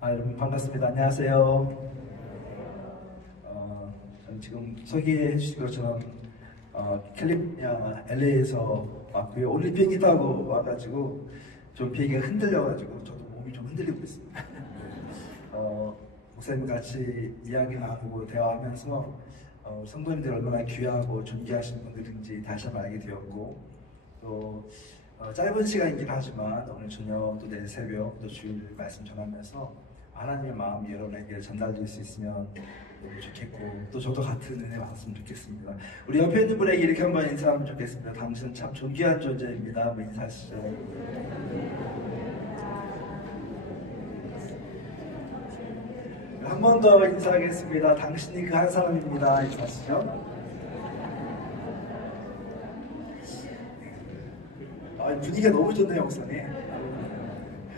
여러분 반갑습니다. 안녕하세요. 저는 지금 소개해 주신 것처럼 캘리포니아 LA에서 왔고요. 오늘 비행기 타고 와가지고 좀 비행기가 흔들려가지고 저도 몸이 좀 흔들리고 있습니다. 목사님 같이 이야기 나누고 대화하면서 성도님들 얼마나 귀하고 존귀하신 분들인지 다시 한번 알게 되었고, 또 짧은 시간이긴 하지만 오늘 저녁 또 내일 새벽 또 주일 말씀 전하면서 하나님의 마음이 여러분에게 전달될 수 있으면 너무 좋겠고, 또 저도 같은 은혜 받았으면 좋겠습니다. 우리 옆에 있는 분에게 이렇게 한번 인사하면 좋겠습니다. 당신은 참 존귀한 존재입니다. 한번 인사하시죠. 한 번 더 인사하겠습니다. 당신이 그 한 사람입니다. 인사하시죠. 분위기가 너무 좋네요, 목사님.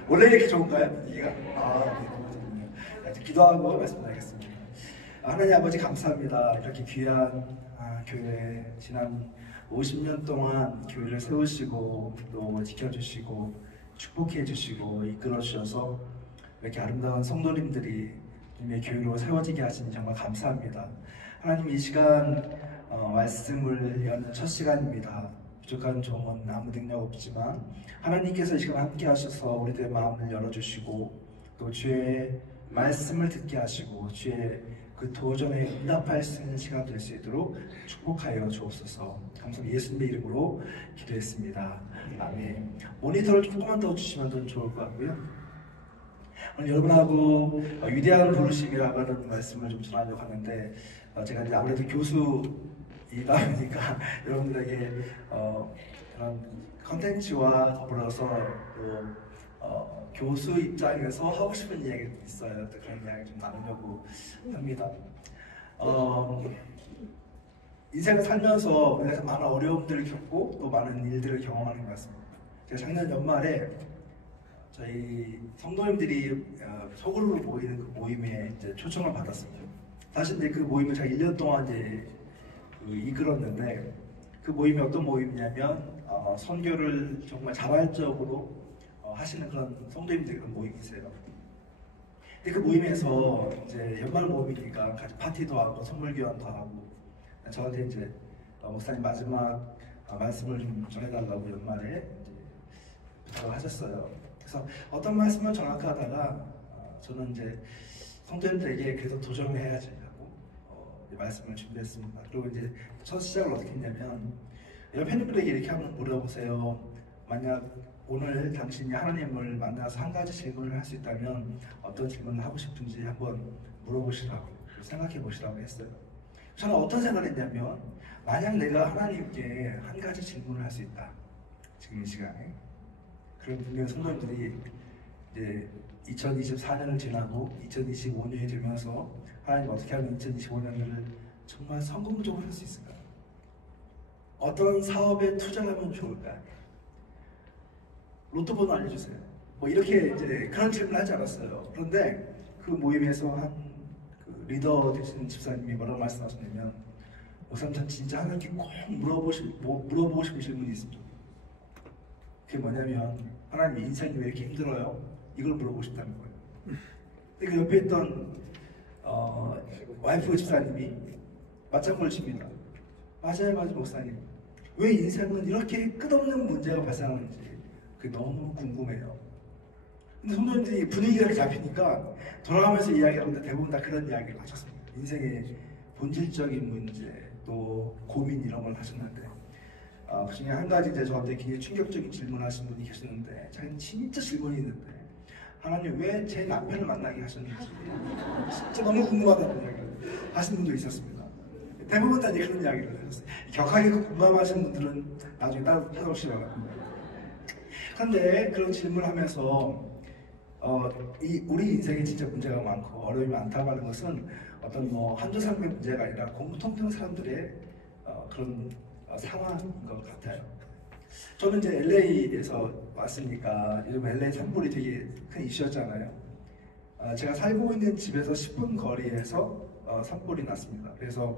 원래 이렇게 좋은가요, 분위기가? 네, 너무 좋네요. 기도하고 말씀드리겠습니다. 하나님 아버지 감사합니다. 이렇게 귀한 교회, 지난 50년 동안 교회를 세우시고 또 지켜주시고 축복해 주시고 이끌어 주셔서 이렇게 아름다운 성도님들이 주님의 교회로 세워지게 하시니 정말 감사합니다. 하나님, 이 시간 말씀을 여는 첫 시간입니다. 부족한 종은 아무 능력 없지만 하나님께서 이 시간 함께 하셔서 우리들의 마음을 열어주시고 또 주의 말씀을 듣게 하시고 주의 그 도전에 응답할 수 있는 시간 될 수 있도록 축복하여 주옵소서. 감사합니다. 예수님의 이름으로 기도했습니다. 아멘. 모니터를 조금만 더 주시면 더 좋을 것 같고요. 오늘 여러분하고 위대한 부르심이라고 하는 말씀을 좀 전하려고 하는데, 제가 이제 아무래도 교수이다 보니까 여러분들에게 그런 컨텐츠와 더불어서 또 교수 입장에서 하고 싶은 이야기도 있어요. 또 그런 이야기 좀 나누려고 합니다. 인생을 살면서 우리가 많은 어려움들을 겪고 또 많은 일들을 경험하는 것 같습니다. 제가 작년 연말에 저희 성도님들이 소그룹으로 모이는 그 모임에 이제 초청을 받았습니다. 사실 이제 그 모임을 제가 1년 동안 이제 이끌었는데, 그 모임이 어떤 모임이냐면 선교를 정말 자발적으로 하시는 그런 성도님들 그런 모임이세요. 근데 그 모임에서 이제 연말 모임이니까 같이 파티도 하고 선물 교환도 하고, 저한테 이제 목사님 마지막 말씀을 좀 전해달라고 연말에 이제 부탁을 하셨어요. 그래서 어떤 말씀을 전할까 하다가 저는 이제 성도님들에게 그래도 도전을 해야지 하고 말씀을 준비했습니다. 그리고 이제 첫 시작을 어떻게 했냐면, 옆에 있는 분에게 이렇게 한번 물어보세요. 만약 오늘 당신이 하나님을 만나서 한 가지 질문을 할 수 있다면 어떤 질문을 하고 싶은지 한번 물어보시라고, 생각해 보시라고 했어요. 저는 어떤 생각을 했냐면, 만약 내가 하나님께 한 가지 질문을 할 수 있다, 지금 이 시간에, 그럼 분명 성도님들이 이제 2024년을 지나고 2025년이 되면서 하나님 어떻게 하면 2025년을 정말 성공적으로 할 수 있을까? 어떤 사업에 투자를 하면 좋을까? 로또 번호 알려주세요. 뭐 이렇게 이제 그런 질문을 하지 않았어요. 그런데 그 모임에서 그 리더 되시는 집사님이 뭐라고 말씀하셨냐면, 목사님, 전 진짜 하나님께 꼭 물어보고 싶은 질문이 있습니다. 그게 뭐냐면, 하나님, 인생이 왜 이렇게 힘들어요? 이걸 물어보고 싶다는 거예요. 근데 그 옆에 있던 와이프 집사님이 맞장구를 칩니다. 맞아요, 목사님. 왜 인생은 이렇게 끝없는 문제가 발생하는지 그게 너무 궁금해요. 근데 성도님들이 분위기가 이렇게 잡히니까 돌아가면서 이야기하는데 대부분 다 그런 이야기를 하셨습니다. 인생의 본질적인 문제, 또 고민 이런 걸 하셨는데, 그 중에 한 가지 이제 저한테 굉장히 충격적인 질문을 하신 분이 계셨는데, 자기는 진짜 질문이 있는데, 하나님 왜 제 남편을 만나게 하셨는지 진짜 너무 궁금하다는 이야기를 하신 분도 있었습니다. 대부분 다 이제 그런 이야기를 하셨어요. 격하게 공감하시는 분들은 나중에 따로 찾아오시라고 합니다. 그런데 그런 질문을 하면서 우리 인생에 진짜 문제가 많고 어려움이 많다고 하는 것은 어떤 뭐 한두 사람의 문제가 아니라 공통된 사람들의 그런 상황인 것 같아요. 저는 이제 LA에서 왔으니까 요즘 LA 산불이 되게 큰 이슈였잖아요. 제가 살고 있는 집에서 10분 거리에서 산불이 났습니다. 그래서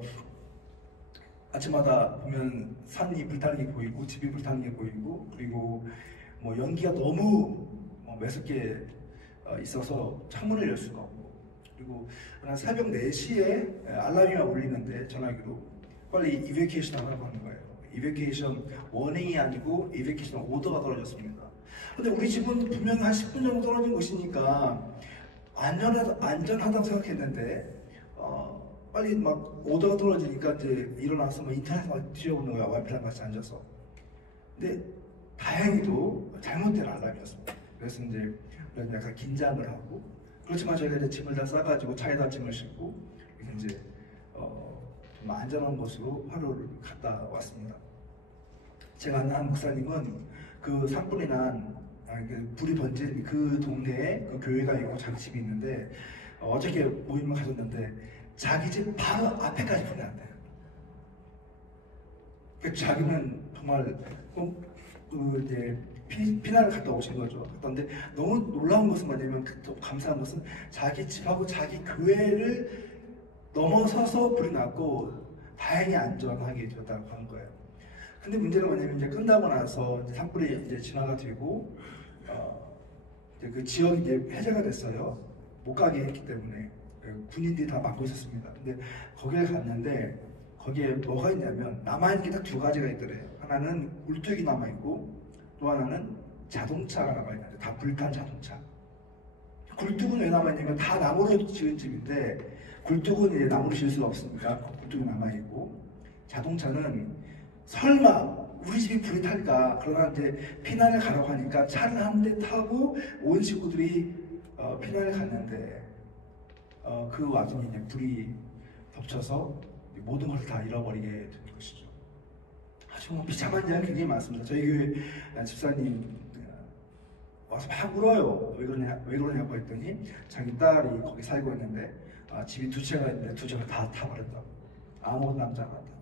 아침마다 보면 산이 불타는 게 보이고 집이 불타는 게 보이고, 그리고 뭐 연기가 너무 매섭게 있어서 창문을 열 수가 없고, 그리고 한 새벽 4시에 알람이가 울리는데 전화기로 빨리 이베케이션 하라고 하는 거예요. 이베케이션 워닝이 아니고 이베케이션 오더가 떨어졌습니다. 근데 우리 집은 분명 한 10분 정도 떨어진 곳이니까 안전하다고 생각했는데 빨리 막 오더가 떨어지니까 이제 일어나서 막 인터넷 막 뒤져보는 거야. 와이프랑 같이 앉아서. 근데 다행히도 잘못된 알람이었습니다. 그래서 이제 약간 긴장을 하고, 그렇지만 저희가 이제 짐을 다 싸가지고 차에다 짐을 싣고 이제 좀 안전한 곳으로 하루를 갔다 왔습니다. 제가 아는 목사님은 그 산불이 그 불이 번진 그 동네에 그 교회가 있고 자기 집이 있는데 어저께 모임을 가졌는데 자기 집 바로 앞에까지 불이 났대요. 자기는 정말 이제 피난을 갔다 오신 거죠. 그런데 너무 놀라운 것은 뭐냐면, 또 감사한 것은 자기 집하고 자기 교회를 넘어서서 불이 났고 다행히 안전하게 되었다고 하는 거예요. 근데 문제는 뭐냐면 이제 끝나고 나서 이제 산불이 이제 진화가 되고 이제 그 지역이 이제 해제가 됐어요. 못 가게 했기 때문에 군인들이 다 막고 있었습니다. 근데 거기에 갔는데 거기에 뭐가 있냐면 남아있는 게 딱 2가지가 있더래요. 하나는 굴뚝이 남아있고 또 하나는 자동차가 남아있는데 다 불탄 자동차. 굴뚝은 왜 남아있냐면 다 나무로 지은 집인데 굴뚝은 이제 나무로 지을 수가 없으니까 굴뚝이 남아있고, 자동차는 설마 우리 집이 불이 탈까, 그러나 이제 피난을 가라고 하니까 차를 한 대 타고 온 식구들이 피난을 갔는데 그 와중에 이제 불이 덮쳐서 모든 것을 다 잃어버리게 된 것이죠. 정말 비참한 이야기 굉장히 많습니다. 저희 교회 집사님 와서 막 울어요. 왜 그러냐고 했더니 자기 딸이 거기 살고 있는데 집이 2채가 있는데 2채가 다 타버렸다고. 아무것도 남지 않았다.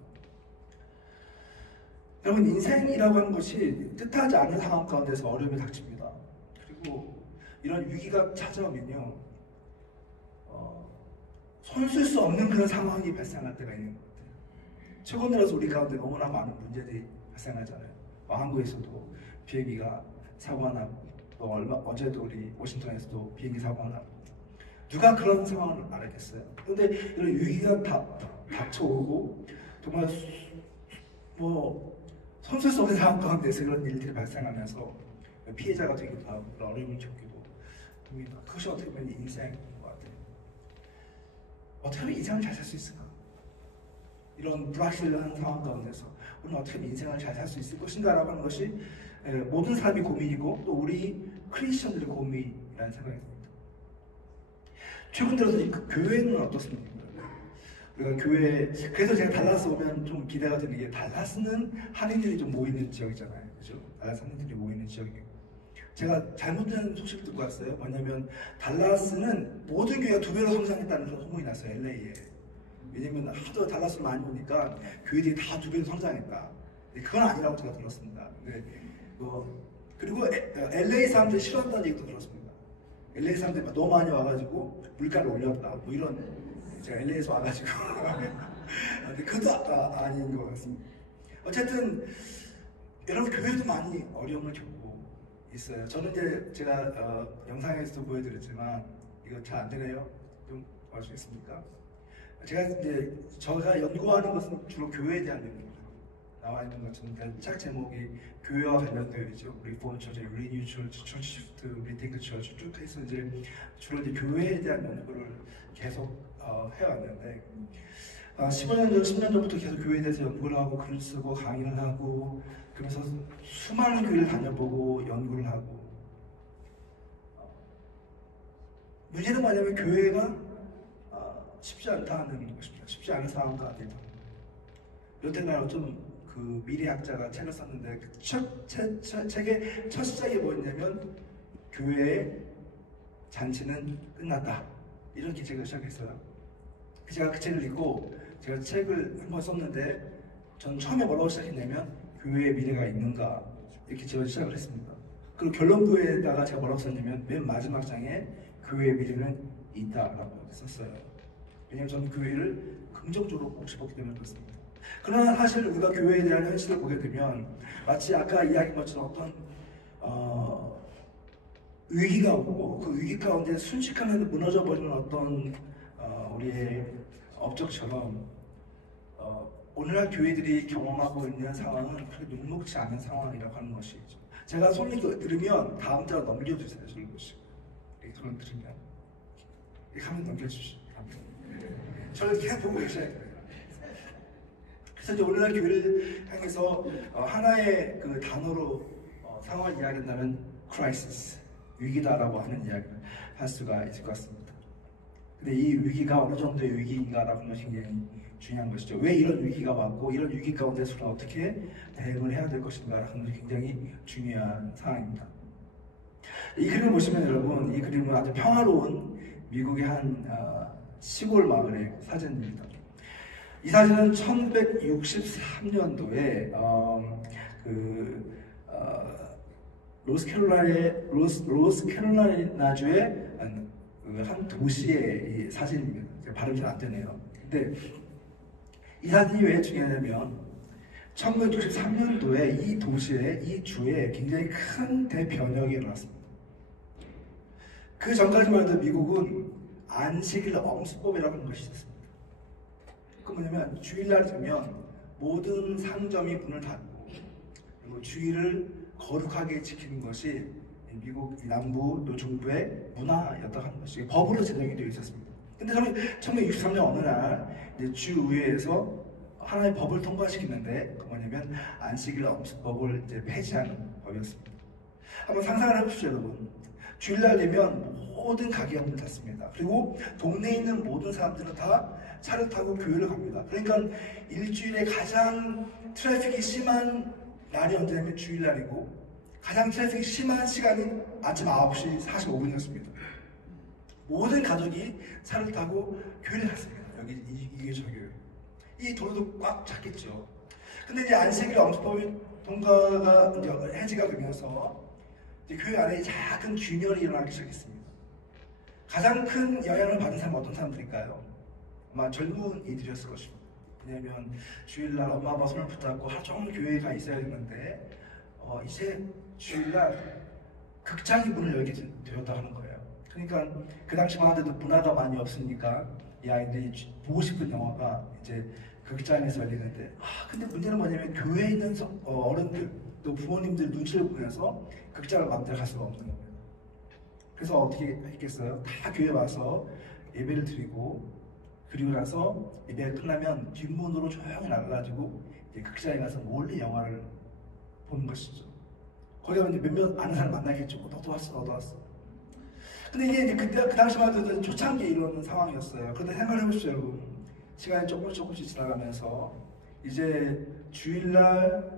여러분, 인생이라고 하는 것이 뜻하지 않은 상황 가운데서 어려움이 닥칩니다. 그리고 이런 위기가 찾아오면요, 손쓸 수 없는 그런 상황이 발생할 때가 있는 것 같아요. 최근 들어서 우리 가운데 너무나 많은 문제들이 발생하잖아요. 한국에서도 비행기가 사고가 나고, 또 어제도 우리 워싱턴에서도 비행기 사고가 나고, 누가 그런 상황을 알았겠어요? 그런데 이런 위기가 닥쳐오고 정말 손쓸 수 없는 상황 가운데서 그런 일들이 발생하면서 피해자가 되기도 하고 어려움을 겪기도 합니다. 그것이 어떻게 보면 인생인 것 같아요. 어떻게 하면 인생을 잘 살 수 있을까? 이런 불확실한 상황 가운데서 우리는 어떻게 하면 인생을 잘 살 수 있을 것인가라고 하는 것이 모든 사람이 고민이고 또 우리 크리스천들의 고민이라는 생각이 듭니다. 최근 들어서 그 교회는 어떻습니까? 우리가 교회, 그래서 제가 달라스 오면 좀 기대가 되는 게, 달라스는 한인들이 좀 모이는 지역이잖아요. 그죠? 달라스 한인들이 모이는 지역이고. 제가 잘못된 소식을 듣고 왔어요. 뭐냐면, 달라스는 모든 교회가 2배로 성장했다는 그런 소문이 났어요, LA에. 왜냐면 하도 달라스를 많이 오니까 교회들이 다 2배로 성장했다. 그건 아니라고 제가 들었습니다. 그리고 LA 사람들이 싫어한다는 얘기도 들었습니다. LA 사람들이 너무 많이 와가지고 물가를 올렸다. 이런. 제가 LA에서 와가지고 근데 그것도 아닌 것 같습니다. 어쨌든 여러분, 교회도 많이 어려움을 겪고 있어요. 저는 이제 제가 영상에서도 보여드렸지만 이거 잘 안 되네요. 좀 봐주시겠습니까? 제가 연구하는 것은 주로 교회에 대한 연구입니다. 나와 있는 것처럼 책 제목이 교회와 관련되어 있죠. 리폼 처치, 리뉴 처치, 처치 시프트, 리팅크 처치 쭉 해서 이제 주로 이제 교회에 대한 연구를 계속 해왔는데 15년 전, 10년 전부터 계속 교회에 대해서 연구를 하고 글을 쓰고 강의를 하고 그러면서 수많은 교회를 다녀보고 연구를 하고 문제는 뭐냐면 교회가 쉽지 않다는 것입니다. 쉽지 않은 상황 가운데 여태까지 좀 그 미래학자가 책을 썼는데 그 책의 첫 시작이 뭐였냐면 교회의 잔치는 끝났다, 이렇게 책을 시작했어요. 제가 그 책을 읽고 제가 책을 한번 썼는데 전 처음에 뭐라고 시작했냐면 교회의 미래가 있는가, 이렇게 제가 시작을 했습니다. 그리고 결론부에다가 제가 뭐라고 썼냐면 맨 마지막 장에 교회의 미래는 있다라고 썼어요. 왜냐하면 저는 교회를 긍정적으로 보고 싶었기 때문에 그렇습니다. 그러나 사실 우리가 교회에 대한 현실을 보게 되면 마치 아까 이야기한 것처럼 어떤 위기가 오고 그 위기 가운데 순식간에 무너져 버리는 어떤 우리의 업적처럼 오늘날 교회들이 경험하고 있는 상황은 그렇게 녹록지 않은 상황이라고 하는 것이죠. 제가 손을 들으면 다음 대로 넘겨주세요. 손을 들으면 이렇게 하면 넘겨주시죠. 저를 계속 보고 계셔야 돼요. 그래서 이제 오늘날 교회를 향해서 하나의 그 단어로 상황을 이야기한다면 crisis, 위기다라고 하는 이야기를 할 수가 있을 것 같습니다. 근데 이 위기가 어느 정도의 위기인가라는 것이 굉장히 중요한 것이죠. 왜 이런 위기가 왔고 이런 위기 가운데서 어떻게 대응을 해야 될 것인가라는 것이 굉장히 중요한 상황입니다. 이 그림을 보시면 여러분, 이 그림은 아주 평화로운 미국의 한 시골 마을의 사진입니다. 이 사진은 1963년도에 로스캐롤라이나주의 한 도시의 사진입니다. 발음이 잘 안 되네요. 근데 이 사진이 왜 중요하냐면 1963년도에 이 도시에, 이 주에 굉장히 큰 대변혁이 일어났습니다. 그 전까지만 해도 미국은 안식일 엄수법이라고 하는 것이 있었습니다. 그 뭐냐면 주일날 되면 모든 상점이 문을 닫고 그리고 주일을 거룩하게 지키는 것이 미국 남부 또 중부의 문화였다고 하는 것이 법으로 제정이 되어 있었습니다. 근데 1963년 어느 날 이제 주의회에서 하나의 법을 통과시키는데 그 뭐냐면 안식일 엄수법을 이제 폐지하는 법이었습니다. 한번 상상을 해보시죠, 여러분. 주일날 되면 모든 가게가 문을 닫습니다. 그리고 동네에 있는 모든 사람들은 다 차를 타고 교회를 갑니다. 그러니까 일주일에 가장 트래픽이 심한 날이 언제냐면 주일날이고 가장 트래픽이 심한 시간이 아침 9시 45분이었습니다. 모든 가족이 차를 타고 교회를 갔습니다. 여기 이게 저 교회. 이 도로도 꽉 찼겠죠. 근데 이제 안식일 엄수법이 통과가 이제 해지가 되면서 이제 교회 안에 작은 균열이 일어나기 시작했습니다. 가장 큰 영향을 받은 사람은 어떤 사람들일까요? 아마 젊은이들이었을 것입니다. 왜냐하면 주일날 엄마 아빠 손을 붙잡고 하루 종일 교회에 가 있어야 되는데 이제 주일날 극장이 문을 열게 되었다 하는 거예요. 그러니까 그 당시만 해도 문화가 많이 없으니까 이 아이들이 보고 싶은 영화가 이제 극장에서 열리는데 근데 문제는 뭐냐면 교회에 있는 어른들 또 부모님들 눈치를 보면서 극장을 마음대로 갈 수가 없는 겁니다. 그래서 어떻게 했겠어요? 다 교회 와서 예배를 드리고 그리고 나서 예배가 끝나면 뒷문으로 조용히 나가가지고 이제 극장에 가서 몰래 영화를 보는 것이죠. 거기 가면 이제 몇몇 아는 사람 만나겠죠. 너도 왔어, 너도 왔어. 근데 이게 그때 그 당시만 해도 초창기에 이런 상황이었어요. 그런데 생각을 해보시죠, 여러분. 시간이 조금씩 지나가면서 이제 주일날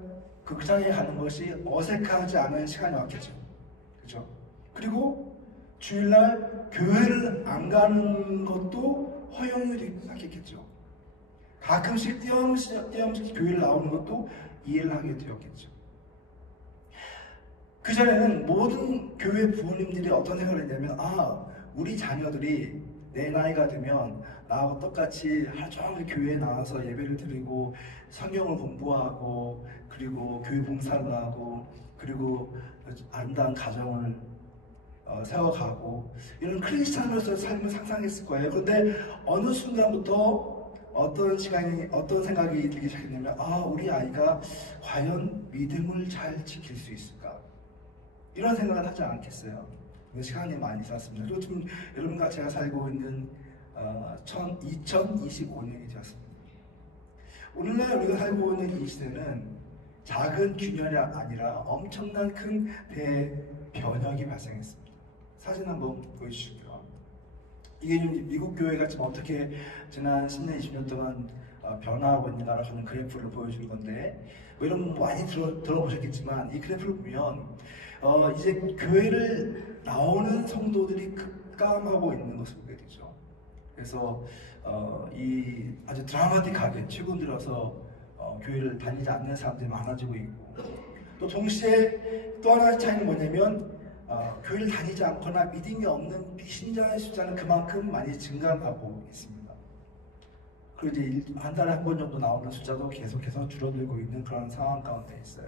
극장에 가는 것이 어색하지 않은 시간이 왔겠죠. 그죠? 그리고 주일날 교회를 안 가는 것도 허용이 되기 시작했겠죠. 가끔씩 띄엄띄엄 교회를 나오는 것도 이해를 하게 되었겠죠. 그 전에는 모든 교회 부모님들이 어떤 생각을 했냐면 우리 자녀들이 내 나이가 되면 나하고 똑같이 하루 종일 교회에 나와서 예배를 드리고 성경을 공부하고 그리고 교회 봉사를 하고 그리고 아름다운 가정을 세워가고 이런 크리스찬으로서의 삶을 상상했을 거예요. 그런데 어느 순간부터 어떤 생각이 들기 시작했냐면 우리 아이가 과연 믿음을 잘 지킬 수 있을까? 이런 생각을 하지 않겠어요. 시간이 많이 지났습니다. 그리고 지금 여러분과 제가 살고 있는 2025년이 되었습니다. 오늘날 우리가 살고 있는 이 시대는 작은 균열이 아니라 엄청난 큰 대변혁이 발생했습니다. 사진 한번 보여주시고요. 이게 미국 교회가 지금 어떻게 지난 10년, 20년 동안 변화하고 있는가라고 하는 그래프를 보여주는 건데 여러분 많이 들어보셨겠지만 이 그래프를 보면 이제 교회를 나오는 성도들이 급감하고 있는 것을 보게 되죠. 그래서 이 아주 드라마틱하게 최근 들어서 교회를 다니지 않는 사람들이 많아지고 있고 또 동시에 또 하나의 차이는 뭐냐면 교회를 다니지 않거나 믿음이 없는 비신자의 숫자는 그만큼 많이 증가하고 있습니다. 그리고 이제 한 달에 한 번 정도 나오는 숫자도 계속해서 줄어들고 있는 그런 상황 가운데 있어요.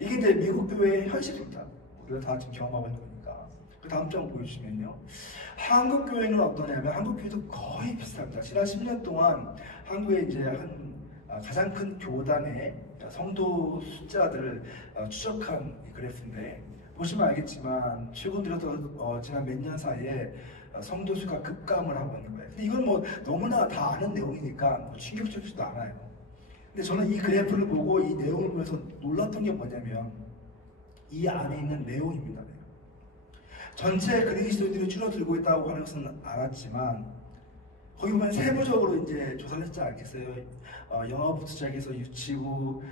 이게 이제 미국 교회의 현실입니다. 우리가 다 지금 경험하고 있는 거니까. 그 다음 장 보여주시면요. 한국 교회는 어떠냐면 한국 교회도 거의 비슷합니다. 지난 10년 동안 한국의 이제 가장 큰 교단의 성도 숫자들을 추적한 그래프인데 보시면 알겠지만 최근 들어서 지난 몇 년 사이에 성도 수가 급감을 하고 있는 거예요. 근데 이건 뭐 너무나 다 아는 내용이니까 뭐 충격적이지도 않아요. 근데 저는 이 그래프를 보고 이 내용을 보면서 놀랐던 게 뭐냐면 이 안에 있는 내용입니다. 전체 그리스도인들이 줄어들고 있다고 하는 것은 알았지만 거기 보면 세부적으로 이제 조사를 했지 않겠어요? 영어부터 시작해서 유치부,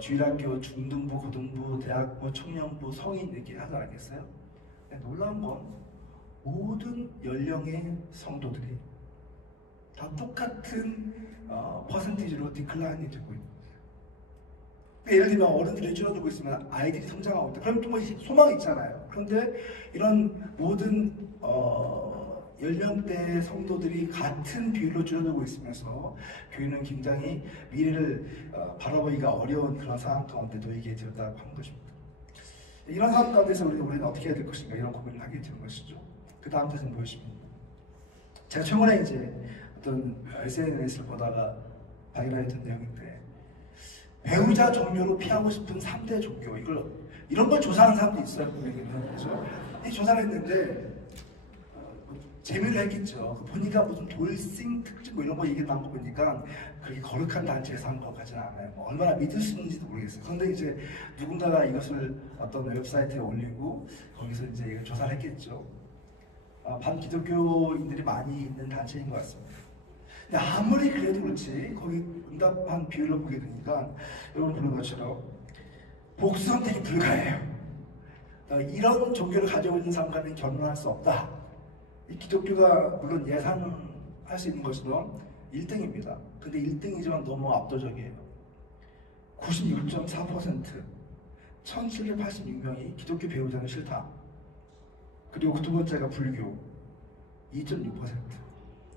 주일학교, 중등부, 고등부, 대학부, 청년부, 성인 이렇게 하지 않겠어요? 놀라운 건 모든 연령의 성도들이 다 똑같은 퍼센티지로 디클라인이 되고 있는 거예요. 예를 들면 어른들이 줄어들고 있으면 아이들이 성장하고 있다. 그럼 좀 소망이 있잖아요. 그런데 이런 모든 연령대의 성도들이 같은 비율로 줄어들고 있으면서 교회는 굉장히 미래를 바라보기가 어려운 그런 상황 가운데 놓이게 되었다고 하는 것입니다. 이런 상황 가운데서 우리는 어떻게 해야 될 것인가 이런 고민을 하게 되는 것이죠. 그 다음 사진 보여주십니다. 제가 최근에 이제 어떤 SNS를 보다가 발견했던 내용인데 배우자 종교로 피하고 싶은 3대 종교 이런 걸 조사하는 사람도 있어요. 그렇죠? 이 조사를 했는데 재미를 했겠죠. 보니까 무슨 돌싱 특집 뭐 이런 거 얘기 나온 거 보니까 그렇게 거룩한 단체에서 한 것 같지는 않아요. 뭐 얼마나 믿을 수 있는지도 모르겠어요. 그런데 이제 누군가가 이것을 어떤 웹사이트에 올리고 거기서 이제 조사를 했겠죠. 반기독교인들이 많이 있는 단체인 것 같습니다. 근데 아무리 그래도 그렇지 거기 응답한 비율을 보게 되니까 여러분 보는 것처럼 복수 선택이 불가해요. 이런 종교를 가지고 있는 사람과는 결혼할 수 없다. 이 기독교가 물론 예상할 수 있는 것으로 1등입니다. 근데 1등이지만 너무 압도적이에요. 96.4% 1786명이 기독교 배우자는 싫다. 그리고 그 두 번째가 불교 2.6%,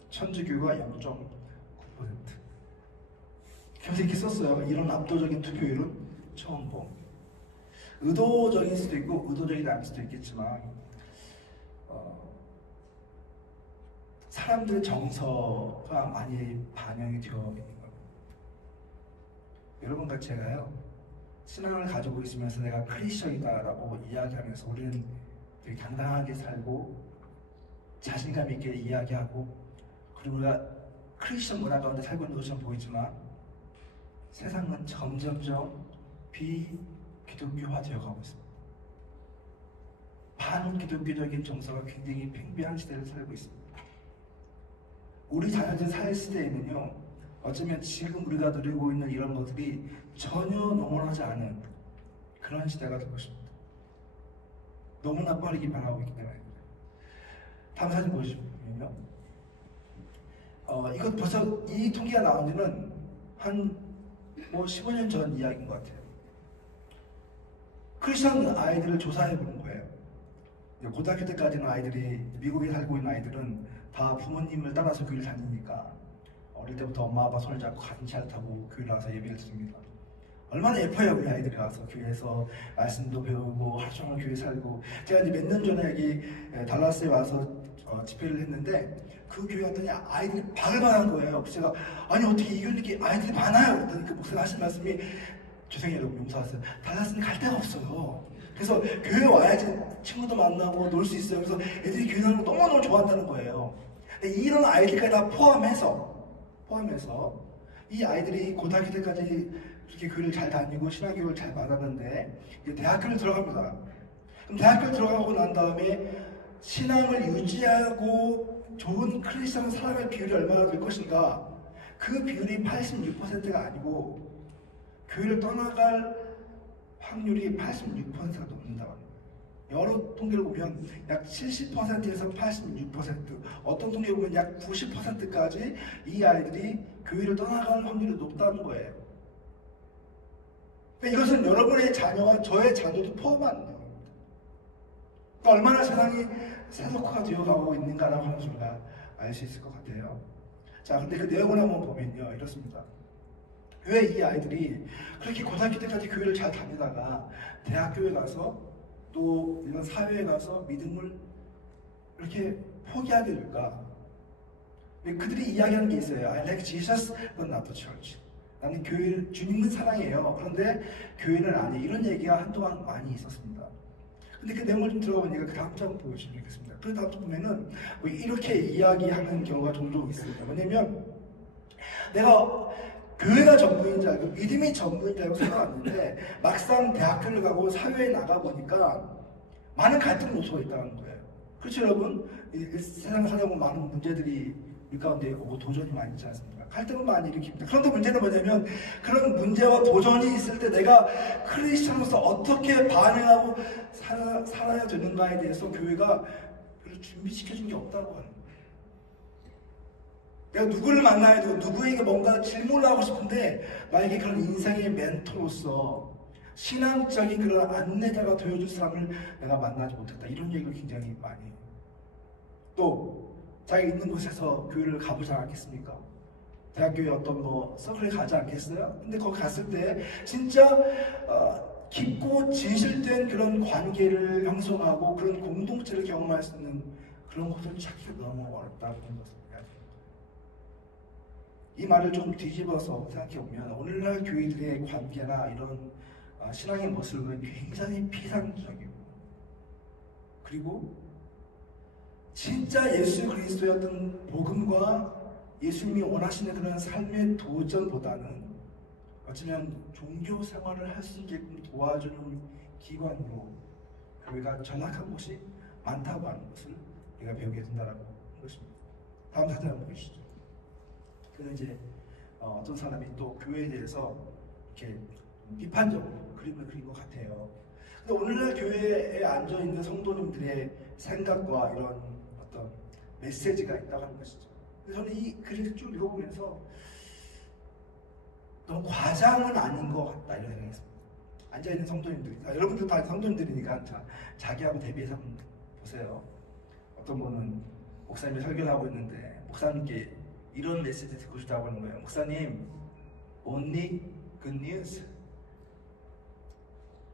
천주교가 0.9%. 그래서 이렇게 썼어요. 이런 압도적인 투표율은 처음 봄. 의도적일 수도 있고 의도적이지 않을 수도 있겠지만 사람들의 정서가 많이 반영이 되어 있는 겁니다. 여러분과 제가요 신앙을 가지고 있으면서 내가 크리스천이다라고 이야기하면서 우리는 되게 당당하게 살고 자신감 있게 이야기하고 그리고 우리가 크리스천 문화 가운데 살고 있는 것처럼 보이지만 세상은 점점점 비기독교화 되어가고 있습니다. 반기독교적인 정서가 굉장히 팽배한 시대를 살고 있습니다. 우리 자녀들 살 시대에는요 어쩌면 지금 우리가 누리고 있는 이런 것들이 전혀 농원하지 않은 그런 시대가 될 것입니다. 너무나 빠르게 변하고 있기 때문에. 다음 사진 보시면요. 이것 벌써 이 통계가 나온 지는 한 15년 전 이야기인 것 같아요. 크리스천 아이들을 조사해 보는 거예요. 고등학교 때까지는 아이들이 미국에 살고 있는 아이들은 다 부모님을 따라서 교회를 다니니까 어릴 때부터 엄마 아빠 손을 잡고 같은 타고 교회를 와서 예배를 드립니다. 얼마나 예뻐요 우리 아이들이 와서 교회에서 말씀도 배우고 하루 종일 교회 살고. 제가 이제 몇 년 전에 여기 달라스에 와서 집회를 했는데 그 교회 왔더니 아이들이 바글바글한 거예요. 그래서 제가 아니 어떻게 이 교회 이렇게 아이들이 많아요? 그랬더니 그 목사가 하신 말씀이 죄송해요 여러분 용서하세요. 달라스는 갈 데가 없어요. 그래서 교회 와야지 친구도 만나고 놀 수 있어요. 그래서 애들이 교회 다니는 거 너무너무 좋아한다는 거예요. 근데 이런 아이들까지 다 포함해서 이 아이들이 고등학교 때까지 그렇게 교회를 잘 다니고 신앙교육을 잘 받았는데 이제 대학교를 들어갑니다. 그럼 대학교를 들어가고 난 다음에 신앙을 유지하고 좋은 크리스천 사람의 비율이 얼마나 될 것인가? 그 비율이 86%가 아니고 교회를 떠나갈 확률이 86%가 넘는다고 합니다. 여러 통계를 보면 약 70%에서 86%, 어떤 통계를 보면 약 90%까지 이 아이들이 교회를 떠나갈 확률이 높다는 거예요. 이것은 여러분의 자녀와 저의 자녀도 포함한 내용입니다. 그러니까 얼마나 세상이 세속화가 되어가고 있는가라고 하는 것을 우리가 알 수 있을 것 같아요. 자, 근데 그 내용을 한번 보면요, 이렇습니다. 왜 이 아이들이 그렇게 고등학교 때까지 교회를 잘 다니다가 대학교에 가서 또 이런 사회에 가서 믿음을 이렇게 포기하게 될까? 그들이 이야기하는 게 있어요. I like Jesus, but not the church. 나는 교회를, 주님은 사랑해요. 그런데 교회는 아니에요. 이런 얘기가 한동안 많이 있었습니다. 근데 그 내용을 좀 들어가 보니까 그 다음 장 보여주시면 좋겠습니다. 그 다음 장 보면은 이렇게 이야기하는 경우가 종종 있습니다. 왜냐면 내가 교회가 전부인 줄 알고 믿음이 전부인 줄 알고 살아왔는데 막상 대학교를 가고 사회에 나가보니까 많은 갈등 요소가 있다는 거예요. 그렇죠 여러분? 세상을 살다 보면 많은 문제들이 우리 가운데 오고 도전이 많이 있지 않습니까? 갈등은 많이 일으킵니다. 그런데 문제는 뭐냐면 그런 문제와 도전이 있을 때 내가 크리스천으로서 어떻게 반응하고 살아야 되는가에 대해서 교회가 별로 준비시켜준 게 없다고 하는 거예요. 내가 누구를 만나야 되고 누구에게 뭔가 질문을 하고 싶은데 나에게 그런 인생의 멘토로서 신앙적인 그런 안내자가 되어줄 사람을 내가 만나지 못했다. 이런 얘기를 굉장히 많이 해요. 또 자기가 있는 곳에서 교회를 가보지 않겠습니까? 대학교에 어떤 서클에 가지 않겠어요? 근데 거기 갔을 때 진짜 깊고 진실된 그런 관계를 형성하고 그런 공동체를 경험할 수 있는 그런 것을 찾기가 너무 어렵다고 하는 것입니다. 이 말을 좀 뒤집어서 생각해보면 오늘날 교회들의 관계나 이런 신앙의 모습은 굉장히 피상적이고 그리고 진짜 예수 그리스도의 어떤 복음과 예수님이 원하시는 그런 삶의 도전보다는 어쩌면 종교 생활을 할 수 있게끔 도와주는 기관으로 교회가 전락한 곳이 많다고 하는 것을 우리가 배우게 된다고 하는 것입니다. 다음 사진 한번 보시죠. 그는 이제 어떤 사람이 또 교회에 대해서 이렇게 비판적으로 그림을 그린 것 같아요. 근데 오늘날 교회에 앉아 있는 성도님들의 생각과 이런 어떤 메시지가 있다고 하는 것이죠. 그래서 저는 이 글을 쭉 읽어보면서 너무 과장은 아닌 것 같다 이런 생각이 있습니다. 앉아 있는 성도님들, 여러분들 다 성도님들이니까 자기하고 대비해서 한번 보세요. 어떤 분은 목사님이 설교를 하고 있는데 목사님께 이런 메시지 듣고 싶다고 하는 거예요. 목사님, only good news.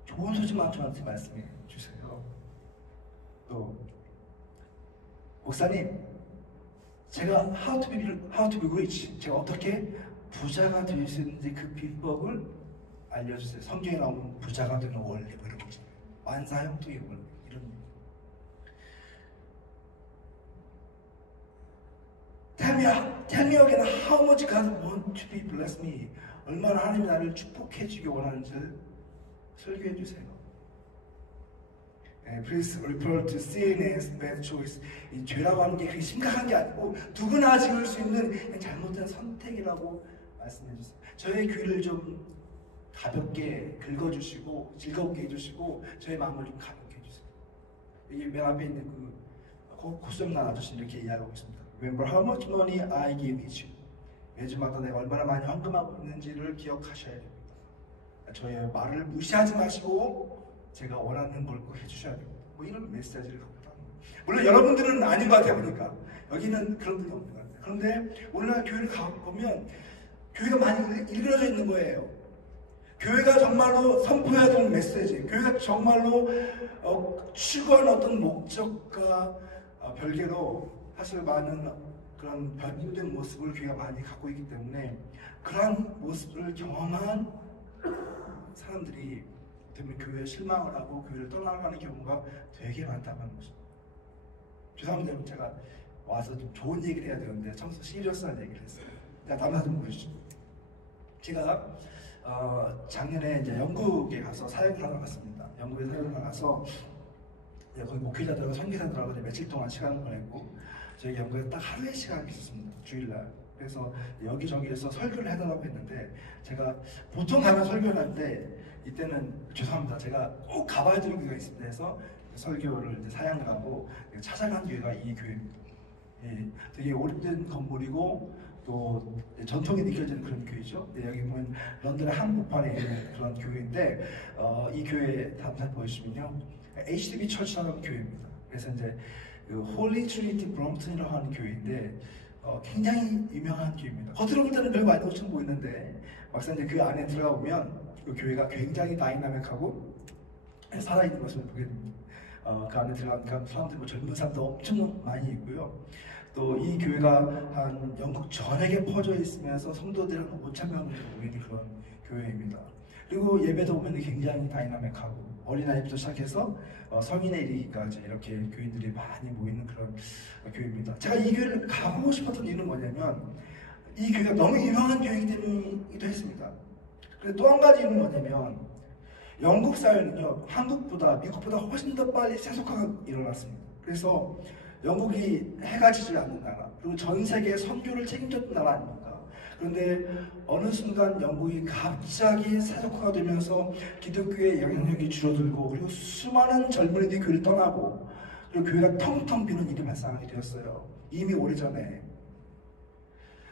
좋은 소식만 저한테 말씀해 주세요. 또 목사님, 제가 how to be rich, 제가 어떻게 부자가 될 수 있는지 그 비법을 알려주세요. 성경에 나오는 부자가 되는 원리 이런 거죠. 만사형통의 원리 이런. Tell me again how much God want to be bless me. 얼마나 하나님이 나를 축복해 주기 원하는지를 설교해 주세요. Please refer to sin as bad choice. 이 죄라고 하는 게 그렇게 심각한 게 아니고 누구나 지을 수 있는 잘못된 선택이라고 말씀해 주세요. 저의 귀를 좀 가볍게 긁어주시고 즐겁게 해주시고 저의 마음을 좀 가볍게 해주세요. 여기 맨 앞에 있는 그 고수영란 아저씨는 이렇게 이야기하고 있습니다. Remember how much money I give each. 매주마다 내가 얼마나 많이 헌금하고 있는지를 기억하셔야 됩니다. 저의 말을 무시하지 마시고 제가 원하는 걸 꼭 해주셔야 됩니다. 이런 메시지를 갖고 있다. 물론 여러분들은 아닌 것 같아요. 보니까 여기는 그런 분이 없는 것 같아요. 그런데 오늘날 교회를 가보면 교회가 많이 일그러져 있는 거예요. 교회가 정말로 선포해야 되는 메시지, 교회가 정말로 추구하는 어떤 목적과 별개로 사실 많은 그런 변질된 모습을 교회가 많이 갖고 있기 때문에 그러한 모습을 경험한 사람들이 때문에 교회에 실망을 하고 교회를 떠나가는 경우가 되게 많다고 하는 것입니다. 죄송합니다. 제가 와서 좀 좋은 얘기를 해야 되는데 처음부터 시리어스한 얘기를 했어요. 다음 사진 보시죠. 제가 작년에 이제 영국에 가서 사역을 하러 갔습니다. 영국에 사역을 나가서 거기 목회자들하고 선교사들하고 며칠 동안 시간을 보냈고 저희 영국에 딱 하루의 시간이 있었습니다. 주일날. 그래서 여기저기에서 설교를 해달라고 했는데 제가 보통 가면 설교를 하는데 이때는 죄송합니다. 제가 꼭 가봐야 되는 교회가 있습니다. 해서 설교를 이제 사양을 하고 찾아간 교회가 이 교회입니다. 되게 오래된 건물이고 또 전통이 느껴지는 그런 교회죠. 여기 보면 런던의 한복판에 있는 그런 교회인데 이 교회 다음 사진 보여주시면요, HDB 처치라는 교회입니다. 그래서 이제 홀리 트리니티 브럼프턴이라고 하는 교회인데 굉장히 유명한 교회입니다. 겉으로 볼 때는 별거 아닌 것처럼 보이는데 막상 이제 그 안에 들어가 보면 그 교회가 굉장히 다이나믹하고 살아있는 것을 보게 됩니다. 그 안에 들어가니까 사람들, 젊은 사람도 엄청 많이 있고요. 또 이 교회가 한 영국 전역에 퍼져 있으면서 성도들이 한 5천 명 정도 모이는 그런 교회입니다. 그리고 예배도 보면 굉장히 다이나믹하고 어린아이부터 시작해서 성인에 이르기까지 이렇게 교인들이 많이 모이는 그런 교회입니다. 제가 이 교회를 가보고 싶었던 이유는 뭐냐면 이 교회가 너무 유명한 교회이기 때문이기도 했습니다. 그리고 또 한 가지 이유는 뭐냐면 영국 사회는요, 한국보다 미국보다 훨씬 더 빨리 세속화가 일어났습니다. 그래서 영국이 해가 지지 않는 나라, 그리고 전 세계에 선교를 책임졌던 나라 아닙니까? 그런데 어느 순간 영국이 갑자기 세속화가 되면서 기독교의 영향력이 줄어들고, 그리고 수많은 젊은이들이 교회를 떠나고, 그리고 교회가 텅텅 비는 일이 발생하게 되었어요. 이미 오래전에.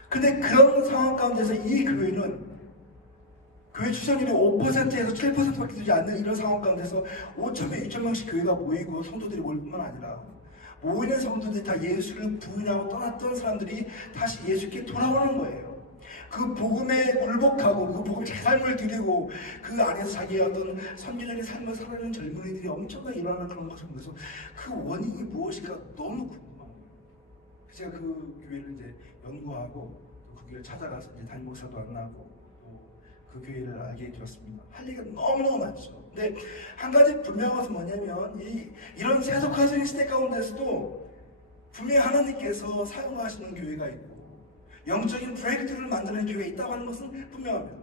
근데 그런 상황 가운데서 이 교회는 교회 출석률이 5%에서 7%밖에 되지 않는 이런 상황 가운데서 5,000명, 6,000명씩 교회가 모이고 성도들이 모일 뿐만 아니라 모이는 성도들이 다 예수를 부인하고 떠났던 사람들이 다시 예수께 돌아오는 거예요. 그 복음에 굴복하고 그 복음에 제 삶을 드리고 그 안에서 자기의 어떤 선교적인 삶을 살아가는 젊은이들이 엄청나게 일어나는 그런 것을 보면서 그 원인이 무엇일까 너무 궁금한 거예요. 제가 그 교회를 이제 연구하고 그 교회를 찾아가서 이제 담임 목사도 만나고 그 교회를 알게 되었습니다. 할 얘기가 너무너무 많죠. 근데 한 가지 분명한 것은 뭐냐면 이런 세속화적인 시대 가운데서도 분명히 하나님께서 사용하시는 교회가 있고 영적인 브레이크를 만드는 교회가 있다고 하는 것은 분명합니다.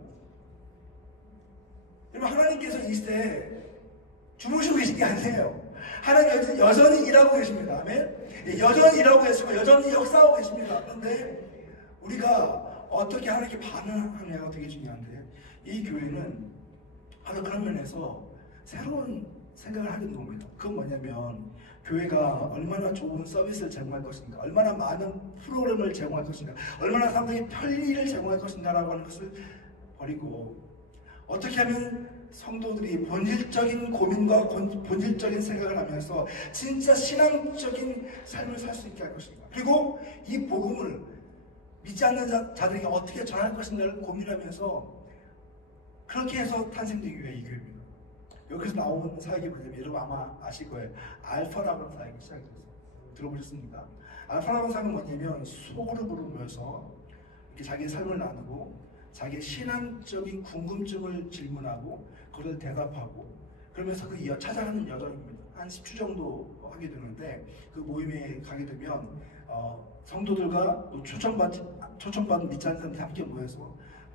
여러분, 하나님께서 이 시대에 주무시고 계신 게 아니에요. 하나님 여전히 일하고 계십니다. 아멘? 여전히 일하고 계시고 여전히 역사하고 계십니다. 그런데 우리가 어떻게 하나님께 반응하느냐가 되게 중요한데 이 교회는 바로 그런 면에서 새로운 생각을 하게 된 겁니다. 그건 뭐냐면 교회가 얼마나 좋은 서비스를 제공할 것인가, 얼마나 많은 프로그램을 제공할 것인가, 얼마나 사람들에게 편리를 제공할 것인가라고 하는 것을 버리고 어떻게 하면 성도들이 본질적인 고민과 본질적인 생각을 하면서 진짜 신앙적인 삶을 살 수 있게 할 것인가, 그리고 이 복음을 믿지 않는 자들에게 어떻게 전할 것인가를 고민하면서 그렇게 해서 탄생된 교회가 이 교회입니다. 여기서 나오는 사역이 뭐냐면 여러분 아마 아실 거예요. 알파라고 하는 사역이 시작됐어요. 들어보셨습니까? 알파라고 하는 사역은 뭐냐면 소그룹으로 모여서 이렇게 자기의 삶을 나누고 자기의 신앙적인 궁금증을 질문하고 그걸 대답하고 그러면서 그 찾아가는 여정입니다. 한 10주 정도 하게 되는데 그 모임에 가게 되면 성도들과 또 초청받은 믿지 않는 사람들이 함께 모여서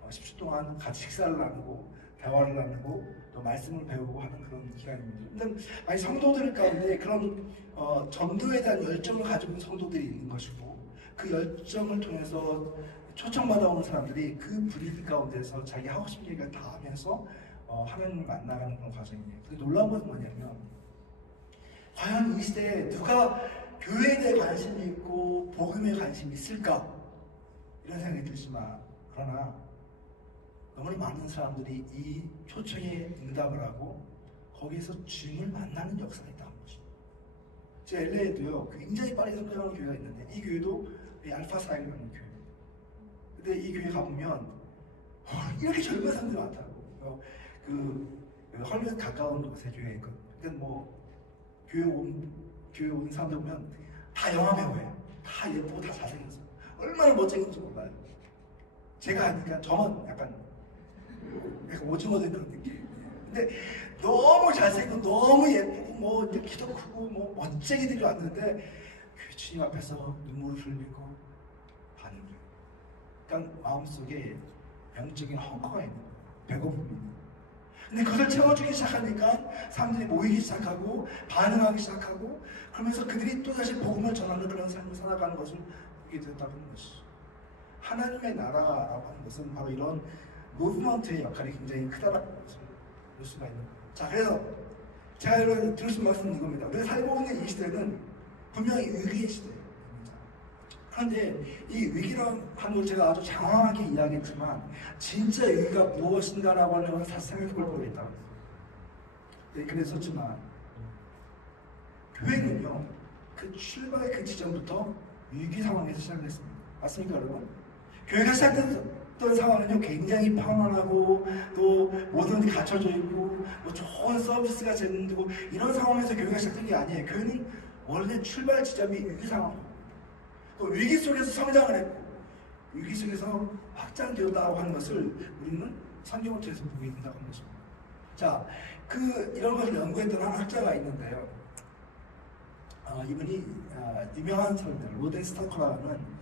10주 동안 같이 식사를 나누고 대화를 나누고 또 말씀을 배우고 하는 그런 기간입니다. 근데 아니 성도들 가운데 그런 전도에 대한 열정을 가지고 있는 성도들이 있는 것이고 그 열정을 통해서 초청받아오는 사람들이 그 분위기 가운데서 자기 하고 싶은 얘기를 다 하면서 하나님을 만나가는 그런 과정이에요. 근데 놀라운 것은 뭐냐면 과연 이 시대에 누가 교회에 대해 관심이 있고 복음에 관심이 있을까? 이런 생각이 들지만 그러나 너무나 많은 사람들이 이 초청에 응답을 하고 거기에서 주님을 만나는 역사가 있다는 것입니다. 제 LA에도요 굉장히 빨리 성장하는 교회가 있는데 이 교회도 알파 사역이라는 교회입니다. 근데 이 교회 가보면 이렇게 젊은 사람들이 많다고. 그 헐리우드 가까운 곳에 교회에 있거든요. 그러니까 뭐 교회 온 사람들 보면 다 영화 배우예요. 다 예쁘고 다 잘생겼어요. 얼마나 멋쟁인지 몰라요. 제가 하니까 저는 약간 오징어 된 그런 느낌. 근데 너무 잘생기고 너무 예쁘고 뭐 이제 키도 크고 뭐 멋쟁이들이 왔는데 주님 앞에서 눈물을 흘리고 반응해요. 그러니까 마음속에 영적인 헝커가 있는 거예요. 배고픔이. 근데 그걸 채워주기 시작하니까 사람들이 모이기 시작하고 반응하기 시작하고 그러면서 그들이 또다시 복음을 전하는 그런 삶을 살아가는 것을 보게 됐다는 것이죠. 하나님의 나라라고 하는 것은 바로 이런 무브먼트의 역할이 굉장히 크다라는 것을 볼 수가 있는 거예요. 자, 그래서 제가 여러분 들을 수 있는 말씀은 이겁니다. 우리가 살고 있는 이 시대는 분명히 위기의 시대입니다. 그런데 이 위기라는 걸 제가 아주 장황하게 이야기했지만 진짜 위기가 무엇인가라고 하는 것을 다시 생각해 볼 필요가 있다고 했어요. 네, 그랬었지만 교회는요 그 출발의 그 지점부터 위기 상황에서 시작했습니다. 맞습니까 여러분? 교회가 시작된 어떤 상황은요 굉장히 편안하고 또 모든 게 갖춰져 있고 뭐 좋은 서비스가 제공되고 이런 상황에서 교회가 시작된 게 아니에요. 교회는 원래 출발 지점이 위기 상황, 또 위기 속에서 성장을 했고 위기 속에서 확장되었다고 하는 것을 우리는 성경을 통해서 보게 된다고 하는 것입니다. 자, 이런 것을 연구했던 한 학자가 있는데요. 이분이 유명한 사람들, 로덴 스타커라는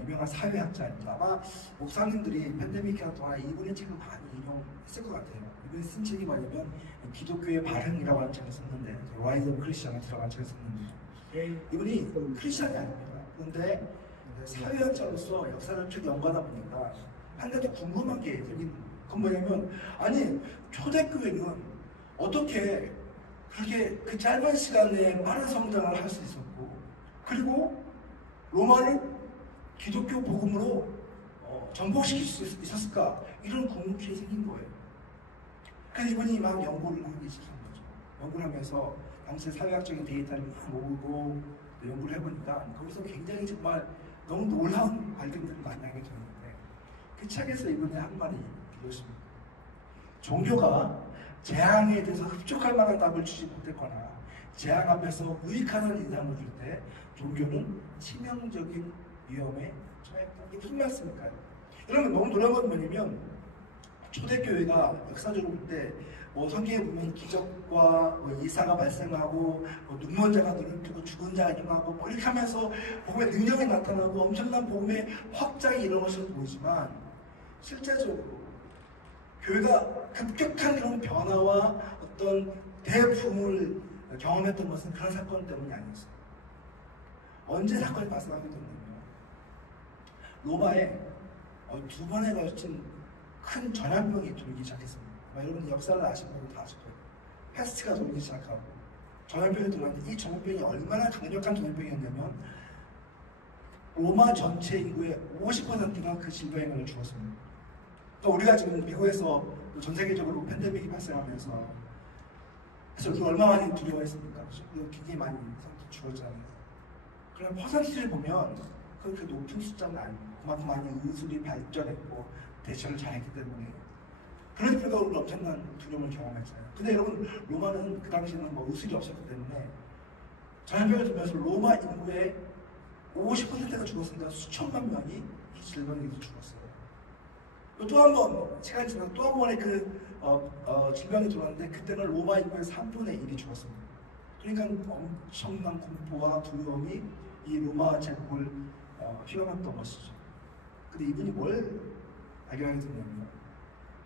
유명한 사회학자입니다. 아마 목사님들이 팬데믹 기간 동안 이분의 책을 많이 인용했을 것 같아요. 이분이 쓴 책이 뭐냐면 기독교의 발흥이라고 하는 책을 썼는데 라이즈 오브 크리스천에 들어간 책을 썼는데 이분이 크리스천이 아닙니다. 그런데 사회학자로서 역사를 쭉 연구하다 보니까 한 가지 궁금한 게 생긴 건 뭐냐면 아니 초대교회는 어떻게 그렇게 그 짧은 시간에 빠른 성장을 할 수 있었고 그리고 로마를 기독교 복음으로 정복시킬 수 있었을까? 이런 궁금증이 생긴 거예요. 그래서 이분이 막 연구를 하기 시작한 거죠. 연구를 하면서 당시 사회학적인 데이터를 막 모으고 연구를 해보니까 거기서 굉장히 정말 너무 놀라운 발견들을 만나게 되는데 그 책에서 이분이 한 말이 이것입니다. 종교가 재앙에 대해서 흡족할 만한 답을 주지 못했거나 재앙 앞에서 유익하는 인상을 줄 때 종교는 치명적인 위험에 처했다. 이게 무슨 말씀일까요? 여러분 너무 놀라운 건 뭐냐면 초대교회가 역사적으로 볼 때 뭐 성경에 보면 기적과 뭐 이사가 발생하고 뭐 눈먼 자가 눈을 뜨고 죽은 자가 일어나고 뭐 이렇게 하면서 복음의 능력이 나타나고 엄청난 복음의 확장이 일어난 것으로 보이지만 실제적으로 교회가 급격한 이런 변화와 어떤 대부흥을 경험했던 것은 그런 사건 때문이 아니었어요. 언제 사건이 발생하게 됐냐면 로마에 두 번에 걸친 큰 전염병이 돌기 시작했습니다. 여러분 역사를 아시는 분들 다 아실 거예요. 패스트가 돌기 시작하고 전염병이 들어왔는데 이 전염병이 얼마나 강력한 전염병이었냐면 로마 전체 인구의 50%가 그 질병에 걸려 죽었습니다. 또 우리가 지금 미국에서 전 세계적으로 팬데믹이 발생하면서 그래서 우리가 얼마나 많이 두려워했습니까? 굉장히 많이 죽었잖아요. 그럼 퍼센티지를 보면 그렇게 높은 숫자는 아니고 그만큼 많이 의술이 발전했고 대처를 잘했기 때문에 그런 불가으로 엄청난 두려움을 경험했잖아요. 근데 여러분 로마는 그 당시에는 뭐 의술이 없었기 때문에 전염병을 들면서 로마 인구의 50%가 죽었으니까 수천만 명이 이 질병에 의해서 죽었어요. 또 한 번 시간이 지나서 또 한 번의 질병이 들어왔는데 그때는 로마 인구의 3분의 1이 죽었습니다. 그러니까 엄청난 공포와 두려움이 이 로마 제국을 휘감았던 것이죠. 근데 이분이 뭘 발견하게 됐냐면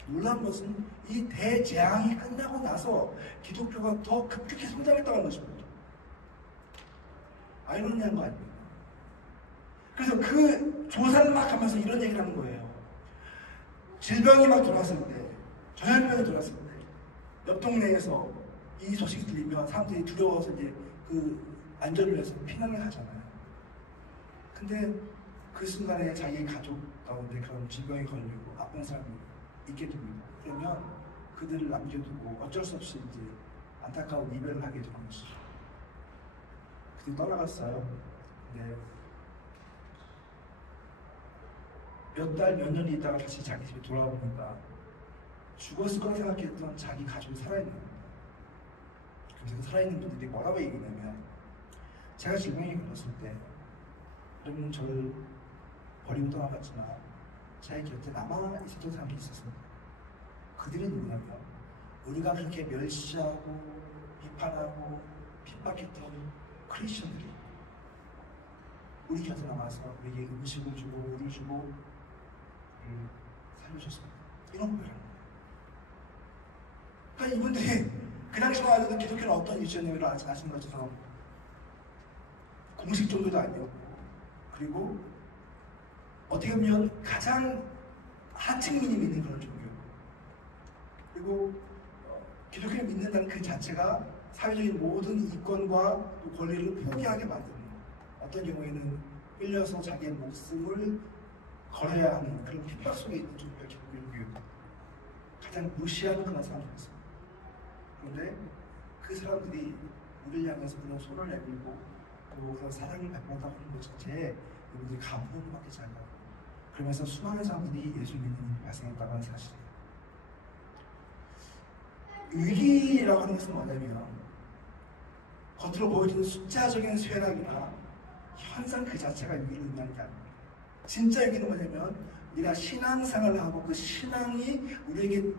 놀라운 것은 이 대재앙이 끝나고 나서 기독교가 더 급격히 성장했다는 것입니다. 아이러니한 거 아닙니까? 그래서 그 조사를 막 하면서 이런 얘기를 하는 거예요. 질병이 막 들어왔을 때, 전염병이 들어왔을 때, 옆 동네에서 이 소식이 들리면 사람들이 두려워서 이제 그 안전을 위해서 피난을 하잖아요. 근데 그 순간에 자기 가족 가운데 그런 질병이 걸리고 아픈 사람이 있게 됩니다. 그러면 그들을 남겨두고 어쩔 수 없이 이제 안타까운 이별을 하게 되는 것이죠. 그들이 떠나갔어요. 근데 몇 달, 몇 년이 있다가 다시 자기 집에 돌아오니까 죽었을 거라 생각했던 자기 가족이 살아있는 겁니다. 그래서 그 살아있는 분들이 뭐라고 얘기냐면 제가 질병에 걸렸을 때 여러분 저를 버리고 떠나갔지만 제 곁에 남아 있었던 사람이 있었습니다. 그들은 누구냐면 우리가 그렇게 멸시하고 비판하고 핍박했던 크리스천들이 우리 곁에 남아서 우리에게 음식을 주고 물을 주고 살려줬습니다. 이런 거예요. 그러니까 이분들이 그 당시만 알던 기독교는 어떤 위치였냐면 아시는 것처럼 공식 종교도 아니었고 그리고 어떻게 보면 가장 하층민이 믿는 그런 종교 그리고 기독교를 믿는다는 그 자체가 사회적인 모든 이권과 권리를 포기하게 만드는 어떤 경우에는 끌려서 자기의 목숨을 걸어야 하는 그런 핍박 속에 있는 종교가 기독교입니다. 가장 무시하는 그런 사람들이었습니다. 그런데 그 사람들이 우리를 향해서 그런 손을 내밀고 또 그런 사랑을 베풀었다고 하는 것 자체에 이분들이 감동을 받기 시작합니다. 그러면서 수많은 사람들이 예수 믿는 일이 발생했다는 사실이에요. 위기라고 하는 것은 뭐냐면 겉으로 보여지는 숫자적인 쇠락이나 현상 그 자체가 위기를 의미하는 게 아닙니다. 진짜 위기는 뭐냐면 우리가 신앙생활을 하고 그 신앙이 우리에게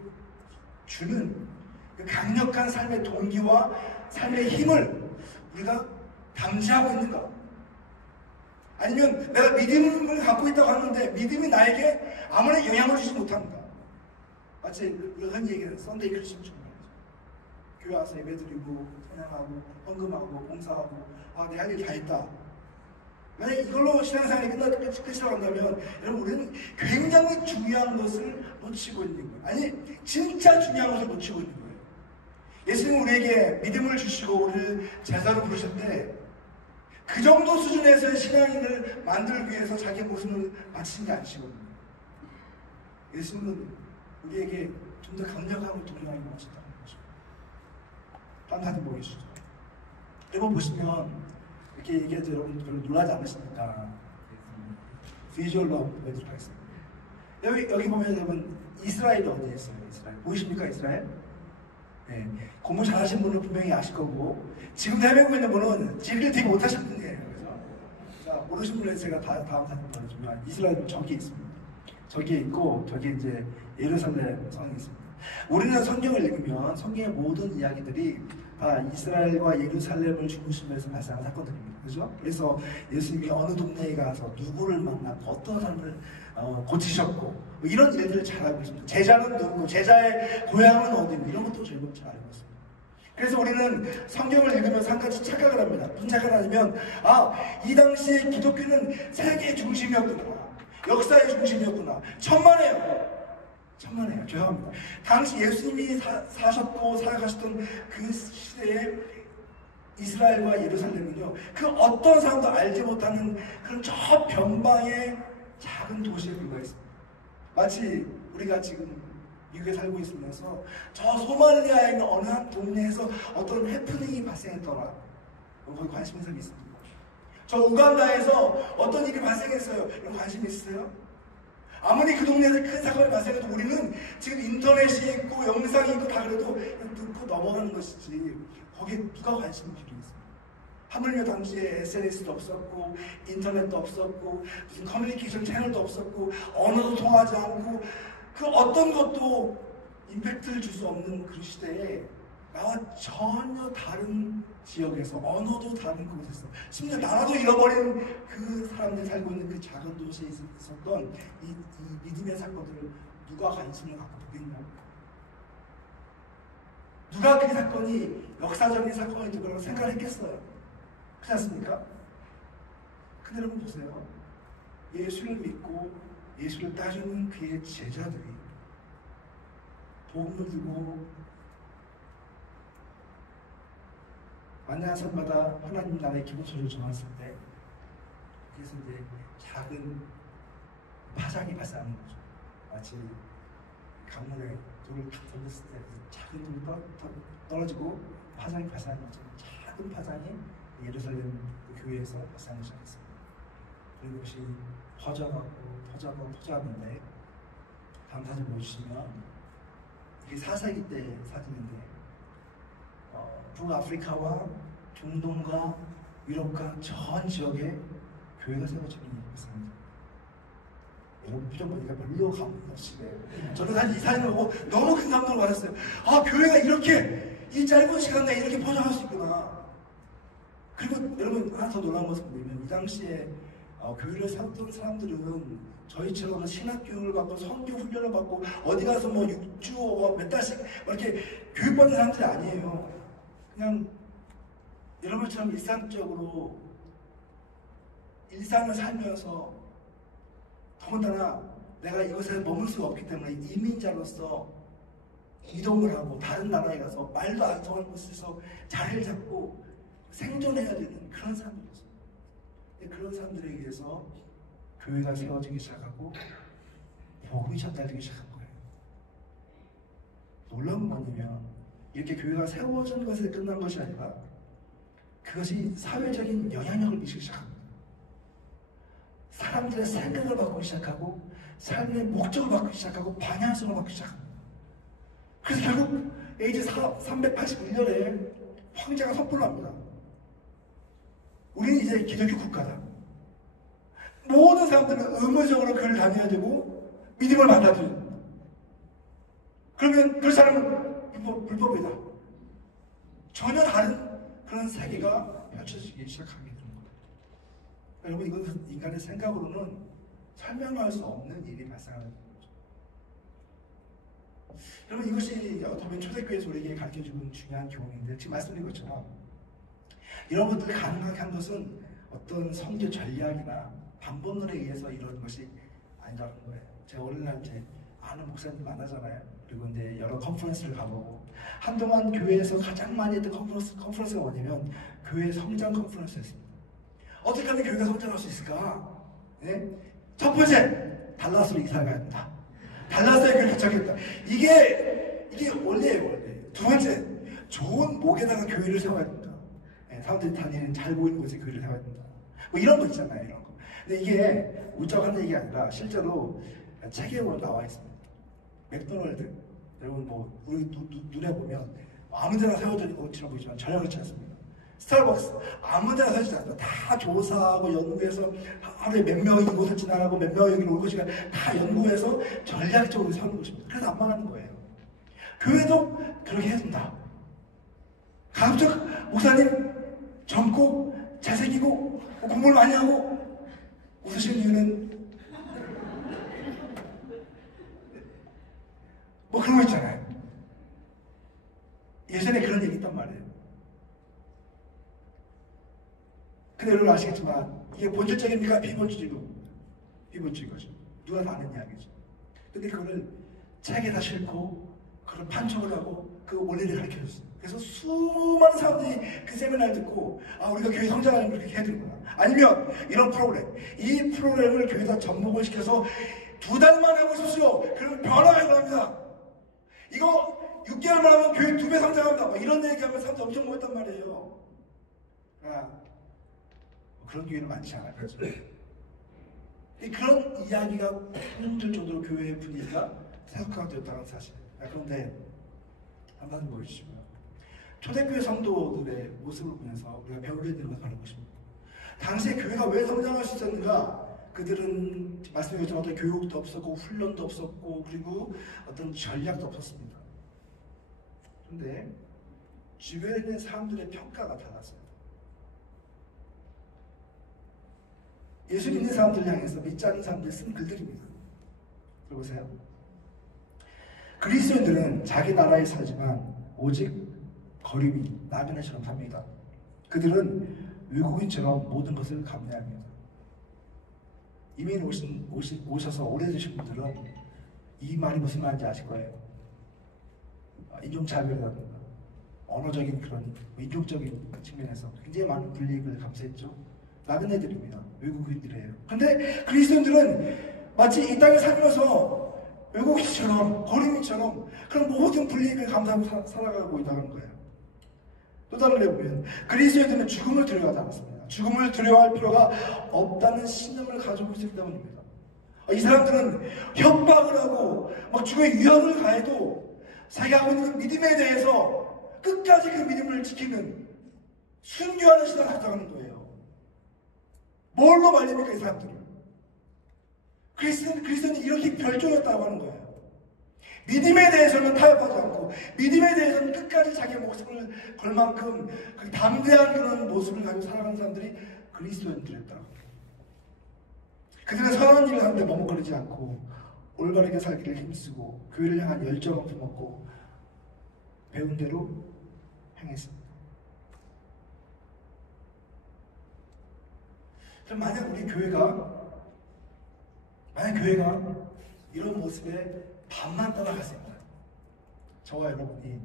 주는 그 강력한 삶의 동기와 삶의 힘을 우리가 담지하고 있는가? 아니면 내가 믿음을 갖고 있다고 하는데 믿음이 나에게 아무런 영향을 주지 못합니다. 마치 우리가 흔히 얘기하는 썬데이 크리스천처럼 교회 와서 예배드리고 찬양하고 헌금하고 봉사하고 내 할 일 다 했다. 만약 이걸로 신앙생활이 끝이라고 한다면 여러분 우리는 굉장히 중요한 것을 놓치고 있는 거예요. 아니 진짜 중요한 것을 놓치고 있는 거예요. 예수님은 우리에게 믿음을 주시고 우리를 제자로 부르셨는데 그 정도 수준에서의 신앙인을 만들기 위해서 자기의 모습을 바치는 게 아니시거든요. 예수님은 우리에게 좀 더 강력하고 동력을 원하셨다는 거죠. 다들 보이시죠? 여러분 보시면 이렇게 얘기해도 여러분 별로 놀라지 않으시니까 비주얼로 보여드리도록 하겠습니다. 여기 보면 여러분 이스라엘이 어디에 있어요? 이스라엘 보이십니까? 이스라엘? 네. 공부 잘하신 분은 분명히 아실 거고 지금 헤매고 있는 분은 지금 되게 못하신 분이에요. 그래서 자, 모르신 분은 제가 다음 사진 보여주면 이스라엘은 저기 있습니다. 저기에 있고 저기 이제 예루살렘 성이 있습니다. 우리는 성경을 읽으면 성경의 모든 이야기들이 다 이스라엘과 예루살렘을 중심에서 발생한 사건들입니다. 그죠? 그래서 예수님이 어느 동네에 가서 누구를 만났고 어떤 사람을 고치셨고 뭐 이런 일들을 잘 알고 있습니다. 제자는 누구고 제자의 고향은 어디고 이런 것도 저희가 잘 알고 있습니다. 그래서 우리는 성경을 읽으면서 한 가지 착각을 합니다. 무슨 착각을 하냐면 이 당시에 기독교는 세계의 중심이었구나. 역사의 중심이었구나. 천만에요. 죄송합니다. 당시 예수님이 사셨고 사역하셨던 그 시대에 이스라엘과 예루살렘은요, 그 어떤 사람도 알지 못하는 그런 저 변방의 작은 도시에 불과했습니다. 마치 우리가 지금 미국에 살고 있으면서 저 소말리아에 있는 어느 한 동네에서 어떤 해프닝이 발생했더라. 거기 관심 있는 사람이 있습니다. 저 우간다에서 어떤 일이 발생했어요. 이런 관심 있으세요? 아무리 그 동네에서 큰 사건이 발생해도 우리는 지금 인터넷이 있고 영상이 있고 다 그래도 듣고 넘어가는 것이지 거기에 누가 관심을 기울이겠습니까? 하물며 당시에 SNS도 없었고 인터넷도 없었고 무슨 커뮤니케이션 채널도 없었고 언어도 통하지 않고 그 어떤 것도 임팩트를 줄 수 없는 그 시대에 나와 전혀 다른 지역에서 언어도 다른 곳에서 심지어 나라도 잃어버린 그 사람들이 살고 있는 그 작은 도시에 있었던 이 믿음의 사건들을 누가 관심을 갖고 보겠냐고, 누가 그 사건이 역사적인 사건이 될 거라고 생각을 했겠어요? 그렇지 않습니까? 근데 여러분 보세요. 예수를 믿고 예수를 따르는 그의 제자들이 복음을 들고 만난 산마다 하나님 나라의 기본 소리를 전했을 때 그래서 이제 작은 파장이 발생하는 거죠. 마치 강물에 돌을 탁 던졌을 때 작은 돌이 떨어지고 파장이 발생하는 것처럼 작은 파장이 예루살렘 교회에서 발생하기 시작했습니다. 그리고 그것이 퍼져갔는데 다음 사진 보여주시면 이게 4세기 때 사진인데 북아프리카와 중동과 유럽과 전 지역에 교회가 세워지는 일이 있습니다. 여러분 표정 보니까 별로 감동 없으시네요. 저는 사실 이 사진을 보고 너무 큰 감동을 받았어요. 교회가 이렇게 이 짧은 시간 내에 이렇게 퍼져갈 수 있구나. 그리고 여러분 하나 더 놀라운 것은 뭐냐면 이 당시에 교회를 세웠던 사람들은 저희처럼 신학교육을 받고 성교 훈련을 받고 어디 가서 뭐 6주 몇 달씩 이렇게 교육받는 사람들이 아니에요. 그냥 여러분처럼 일상적으로 일상을 살면서 더군다나 내가 이곳에 머물 수가 없기 때문에 이민자로서 이동을 하고 다른 나라에 가서 말도 안 통하는 곳에서 자리를 잡고 생존해야 되는 그런 사람들이었어요. 그런 사람들에 의해서 교회가 세워지기 시작하고 복음이 전달되기 시작한 거예요. 놀라운 건 뭐냐면 이렇게 교회가 세워진 것에 끝난 것이 아니라 그것이 사회적인 영향력을 미치기 시작합니다. 사람들의 생각을 바꾸기 시작하고 삶의 목적을 바꾸기 시작하고 방향성을 바꾸기 시작합니다. 그래서 결국 AD 381년에 황제가 선포를 합니다. 우리는 이제 기독교 국가다. 모든 사람들은 의무적으로 교회를 다녀야 되고 믿음을 받아들여야 됩니다. 그러면 그 사람은 불법이다. 전혀 다른 그런 세계가 펼쳐지기 시작하게 되는 거예요. 여러분, 이건 인간의 생각으로는 설명할 수 없는 일이 발생하는 거죠. 여러분, 이것이 어떻게 보면 초대교회에서 우리에게 가르쳐주는 중요한 교훈인데, 지금 말씀드린 것처럼 이런 것들을 가능하게 한 것은 어떤 선교 전략이나 방법론에 의해서 이런 것이 아니라는 거예요. 제가 오늘날 이제 아는 목사님 만나잖아요. 그리고 이제 여러 컨퍼런스를 가보고, 한동안 교회에서 가장 많이 했던 컨퍼런스가 뭐냐면 교회 성장 컨퍼런스였습니다. 어떻게 하면 교회가 성장할 수 있을까? 네? 첫 번째, 달라스로 이사를 가야 된다. 달라스에 교회를 개척했다. 이게 원리예요, 원리. 두 번째, 좋은 목에다가 교회를 세워야 된다. 네, 사람들이 다니는 잘 보이는 곳에 교회를 세워야 된다. 뭐 이런 거 있잖아요, 이런 거. 근데 이게 우적한 얘기가 아니라 실제로 책에 나와 있습니다. 맥도날드, 여러분 뭐 우리 눈에 보면 아무데나 세워져 있는 것처럼 보이지만 전혀 그렇지 않습니다. 스타벅스 아무데나 세워지지 않습니다. 다 조사하고 연구해서 하루에 몇 명이 이곳을 지나가고 몇 명이 여기로 올 것인가 다 연구해서 전략적으로 세우는 것입니다. 그래서 안 망하는 거예요. 교회도 그렇게 해야 된다. 가급적 목사님 젊고 잘생기고 공부를 많이 하고 웃으시는 이유는 뭐 그런 거 있잖아요. 예전에 그런 얘기 있단 말이에요. 근데 여러분 아시겠지만 이게 본질적입니까? 비본질적인 거죠. 누가 다 아는 이야기죠. 근데 그거를 책에다 싣고 그걸 판촉을 하고 그 원리를 가르쳐줬어요. 그래서 수많은 사람들이 그 세미나를 듣고 우리가 교회 성장하는 걸 그렇게 해야 되는구나. 아니면 이런 프로그램, 이 프로그램을 교회에다 접목을 시켜서 2달만 해보십시오. 그러면 변화가 일어납니다. 이거 6개월만 하면 교회 2배 성장합니다. 이런 얘기하면 사람들 엄청 모였단 말이에요. 그런 교회는 많지 않아요. 그렇죠? 그런 이야기가 힘들 정도로 교회의 분위기가 세속화가 되었다는 사실. 그런데 한번 보여주시고요. 초대교회 성도들의 모습을 보면서 우리가 배우게 되는 것을 바라는 것입니다. 당시에 교회가 왜 성장할 수 있었는가? 그들은 말씀드렸지만 어떤 교육도 없었고 훈련도 없었고 그리고 어떤 전략도 없었습니다. 그런데 주변에 있는 사람들의 평가가 달랐어요. 예수 믿는 사람들 향해서 믿지 않는 사람들이 쓴 글들입니다. 들어보세요. 그리스도인들은 자기 나라에 살지만 오직 거리위 나그네처럼 삽니다. 그들은 외국인처럼 모든 것을 감내합니다. 이민 오셔서 오래되신 분들은 이 말이 무슨 말인지 아실 거예요. 인종차별이라든가 언어적인 그런 민족적인 측면에서 굉장히 많은 불이익을 감수했죠. 나그네들입니다. 외국인들이에요. 근데 그리스도인들은 마치 이 땅에 살면서 외국인처럼 거리민처럼 그런 모든 불이익을 감수하고 살아가고 있다는 거예요. 또 다른 데 보면 그리스도인들은 죽음을 두려워하지 않았습니다. 죽음을 두려워할 필요가 없다는 신념을 가지고 있기 때문입니다. 이 사람들은 협박을 하고 막 죽음의 위험을 가해도 자기가 하고 있는 그 믿음에 대해서 끝까지 그 믿음을 지키는 순교하는 신앙을 갖다가는 거예요. 뭘로 말립니까, 이 사람들은? 그리스도는 이렇게 별종이었다고 하는 거예요. 믿음에 대해서는 타협하지 않고 믿음에 대해서는 끝까지 자기 목숨을 걸 만큼 그 담대한 그런 모습을 가지고 살아가는 사람들이 그리스도인들이었다. 그들은 선한 일을 하는데 머뭇거리지 않고 올바르게 살기를 힘쓰고 교회를 향한 열정을 품었고 배운 대로 행했습니다. 그럼 만약 교회가 이런 모습에 반만 따라갔습니다. 저와 여러분이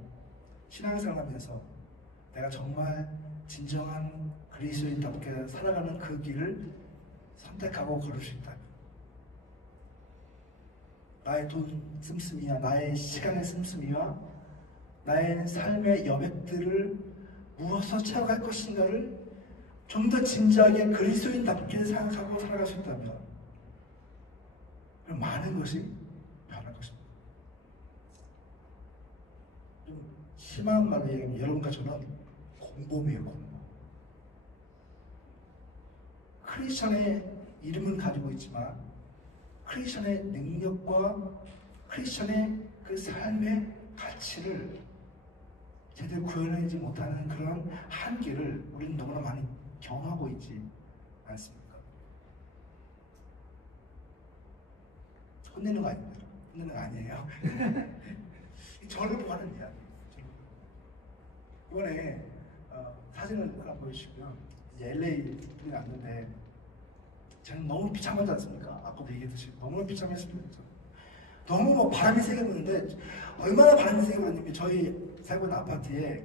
신앙생활 하면서 내가 정말 진정한 그리스도인답게 살아가는 그 길을 선택하고 걸을 수 있다면, 나의 돈 씀씀이와 나의 시간의 씀씀이와 나의 삶의 여백들을 무엇으로 채워갈 것인가를 좀 더 진지하게 그리스도인답게 생각하고 살아갈 수 있다면 많은 것이 변할 것입니다. 좀 심한 말로 얘기하면 여러분과 저는 공범이에요, 공범. 크리스천의 이름은 가지고 있지만 크리스천의 능력과 크리스천의 그 삶의 가치를 제대로 구현하지 못하는 그런 한계를 우리는 너무나 많이 경험하고 있지 않습니까? 혼내는 거 아닙니다. 혼내는 거 아니에요. 저를 보고 하는 이야기. 이번에 사진을 하나 보여주시고요. 이제 LA 분이 왔는데 저는 너무 비참하지 않습니까? 아까도 얘기했듯이 너무 비참했습니다. 너무 뭐 바람이 세게 부는데 얼마나 바람이 세게 부는지 저희 살고 있는 아파트에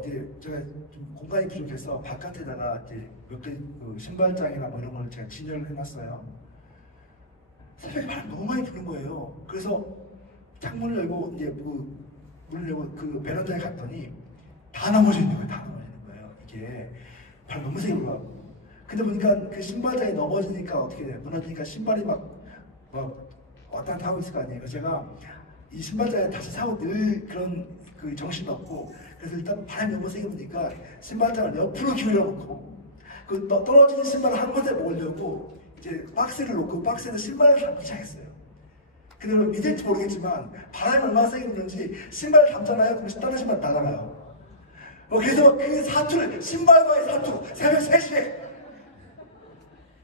이제 제가 좀 공간이 부족해서 바깥에다가 이제 몇 개 그 신발장이나 뭐 이런 걸 제가 진열을 해놨어요. 새벽에 바람 너무 많이 부는 거예요. 그래서 창문을 열고 이제 문을 열고 그 베란다에 갔더니 다 넘어지는 거예요. 다 넘어지는 거예요. 이게 바람 너무 세게 불어가지고. 근데 보니까 그 신발장이 넘어지니까 어떻게 돼요? 무너지니까 신발이 막 왔다 갔다 하고 있을 거 아니에요. 그래서 제가 이 신발장에 다시 사고 늘 그런 그 정신이 없고, 그래서 일단 바람이 너무 세게 부니까 신발장을 옆으로 기울여 놓고 그 떨어지는 신발을 한 번에 먹으려고 이제 박스를 놓고 박스에서 신발을 담기 시작했어요. 근데 여러분 믿을지 모르겠지만 바람이 얼마나 세게 부는지 신발을 담잖아요. 그러면 다른 신발 날아가요. 그래서 그 사투를, 신발과의 사투, 새벽 3시에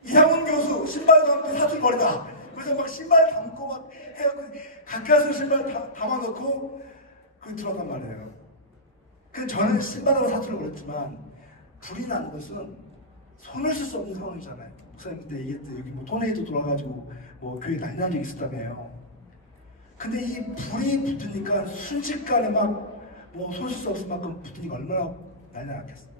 이상훈 교수 신발과 함께 사투를 벌이다. 그래서 막 신발 담고 막 해갖고 가까이서 신발 담아놓고 들어간 말이에요. 그래서 저는 신발하고 사투를 벌였지만 불이 나는 것은 손을 쓸 수 없는 상황이잖아요. 목사님 그때 얘기했듯 여기 뭐 토네이도 돌아가지고 뭐 교회 난리 난 적이 있었다며요. 근데 이 불이 붙으니까 순식간에 막 뭐 손 쓸 수 없을 만큼 붙으니까 얼마나 난리 났겠어요.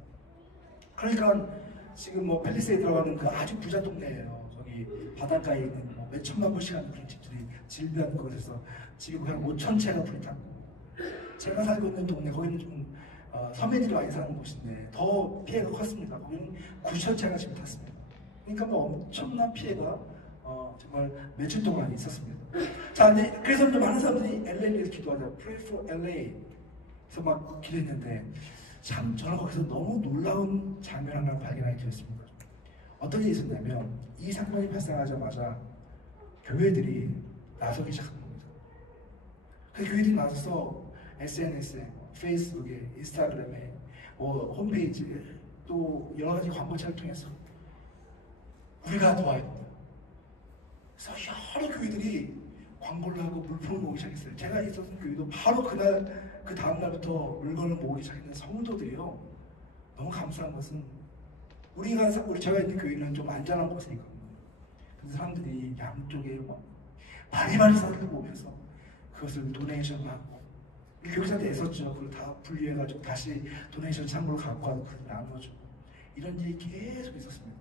그러니까 지금 뭐 팰리세이 들어가는 그 아주 부자 동네예요. 거기 바닷가에 있는 뭐 몇 천만 불씩 하는 그런 집들이 질비한 곳에서 집이 거의 한 5천 채가 불이 탔고, 제가 살고 있는 동네 거기는 좀 서민들이 많이 사는 곳인데 더 피해가 컸습니다. 거기는 9천 채가 지금 탔습니다. 그러니까 뭐 엄청난 피해가 정말 며칠 동안 있었습니다. 자, 근데 그래서 좀 많은 사람들이 LA에서 기도하자, Pray for LA. 그래서 막 기도했는데 참 저는 거기서 너무 놀라운 장면 하나를 발견하게 되었습니다. 어떤 일이 있었냐면 이 사건이 발생하자마자 교회들이 나서기 시작한 겁니다. 그 교회들이 나서서 SNS에, 페이스북에, 인스타그램에, 홈페이지에 또 여러 가지 광고체를 통해서 우리가 도와야 된다. 그래서 여러 교회들이 광고를 하고 물품을 모으기 시작했어요. 제가 있었던 교회도 바로 그날, 그 다음날부터 물건을 모으기 시작했는 성도들이요. 너무 감사한 것은 제가 있는 교회는 좀 안전한 곳이니까. 그 사람들이 양쪽에 바리바리 사람을 모여서 그것을 도네이션을 하고, 교육사한테 애썼죠. 그걸 다 분리해가지고 다시 도네이션 창고로 갖고 와서 그걸 나눠주고, 이런 일이 계속 있었습니다.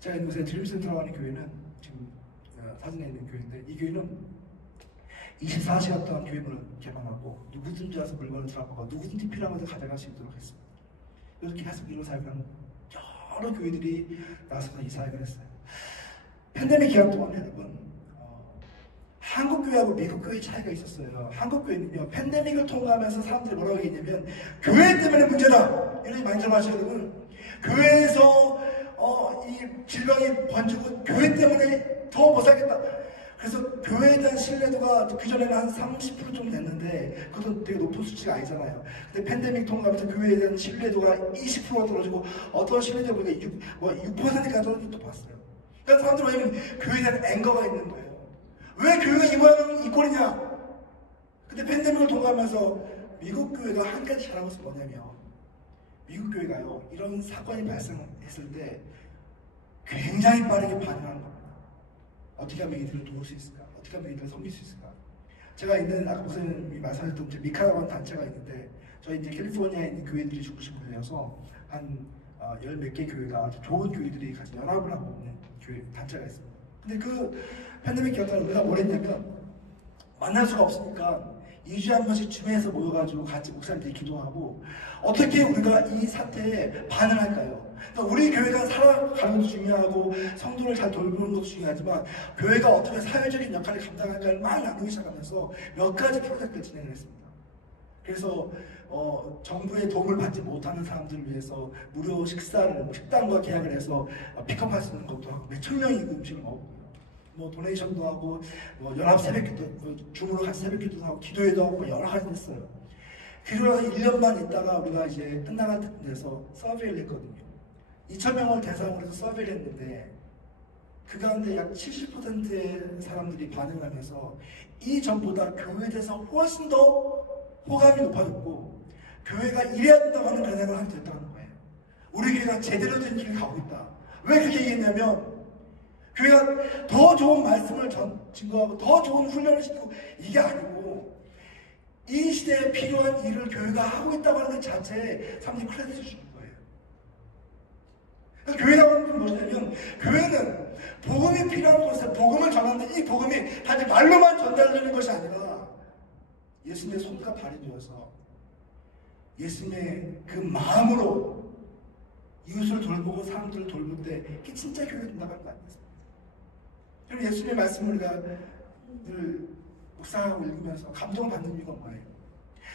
제가 있는 곳에 드림센터라고 하는 교회는 지금 사진에 있는 교회인데, 이 교회는 24시간 동안 교회문을 개방하고 누구든지 와서 물건을 들어가고 누구든지 필요한 것을 가져갈 수 있도록 했습니다. 그래서 계속 이런 사역을 하는 여러 교회들이 나서서 이 사역을 했어요. 팬데믹 기간 동안 여러분, 한국 교회하고 미국 교회 차이가 있었어요. 한국 교회는요, 팬데믹을 통과하면서 사람들이 뭐라고 얘기했냐면 교회 때문에 문제다, 이런 얘기 많이 들어봤어요. 여러분, 교회에서 이 질병이 번지고 교회 때문에 더 못 살겠다. 그래서 교회에 대한 신뢰도가 그전에는 한 30% 정도 됐는데 그것도 되게 높은 수치가 아니잖아요. 근데 팬데믹 통과하면서 교회에 대한 신뢰도가 20%가 떨어지고 어떤 신뢰도 보니까 6%까지 떨어진 것도 봤어요. 그러니까 사람들이 왜냐면 교회에 대한 앵거가 있는 거예요. 왜 교회가 이 모양은 이 꼴이냐? 근데 팬데믹을 통과하면서 미국 교회가 한 가지 잘한 것은 뭐냐면, 미국 교회가요, 이런 사건이 발생했을 때 굉장히 빠르게 반응하는 겁니다. 어떻게 하면 이들을 도울 수 있을까? 어떻게 하면 이들을 섬길 수 있을까? 제가 있는, 아까 목사님이 말씀하셨던 미카라고 하는 단체가 있는데, 저희 이제 캘리포니아에 있는 교회들이 중심 분이어서 한 열 몇 개 교회가 아주 좋은 교회들이 같이 연합을 하고 있는 교회 단체가 있습니다. 근데 그 팬데믹 기간 동안 우리가 뭘 했냐면, 만날 수가 없으니까 2주에 한 번씩 주변에서 모여가지고 같이 목사님들이 기도하고 어떻게 우리가 이 사태에 반응할까요? 그러니까 우리 교회가 살아가는 것도 중요하고 성도를 잘 돌보는 것도 중요하지만 교회가 어떻게 사회적인 역할을 감당할까를 막 나누기 시작하면서 몇 가지 프로젝트를 진행을 했습니다. 그래서 정부의 도움을 받지 못하는 사람들을 위해서 무료 식당과 계약을 해서 픽업할 수 있는 것도 하고 몇천 명이 음식을 먹고 뭐 도네이션도 하고 뭐 연합 새벽기도 줌으로 같이 새벽기도 하고 기도회도 하고 여러 가지 했어요. 그리고 나서 1년만 있다가 우리가 이제 끝나간 데서 서베이를 했거든요. 2,000명을 대상으로 해서 서베이를 했는데 그 가운데 약 70%의 사람들이 반응을 하면서 이전보다 교회에 대해서 훨씬 더 호감이 높아졌고 교회가 이래야 된다고 하는 그런 생각을 하게 됐다는 거예요. 우리 교회가 제대로 된 길을 가고 있다. 왜 그렇게 얘기했냐면 교회가 더 좋은 말씀을 증거하고 더 좋은 훈련을 시키고 이게 아니고 이 시대에 필요한 일을 교회가 하고 있다고 하는 것 자체에 사람들이 크레딧을 주는 거예요. 그러니까 교회라고 하는 건 무엇이냐면 교회는 복음이 필요한 곳에 복음을 전하는데 이 복음이 단지 말로만 전달되는 것이 아니라 예수님의 손과 발이 되어서 예수님의 그 마음으로 이웃을 돌보고 사람들을 돌볼 때 그게 진짜 교회가 된다고 하는 거 아니겠습니까? 그럼 예수님의 말씀을 우리가 늘 묵상하고 읽으면서 감동을 받는 이유가 뭐예요?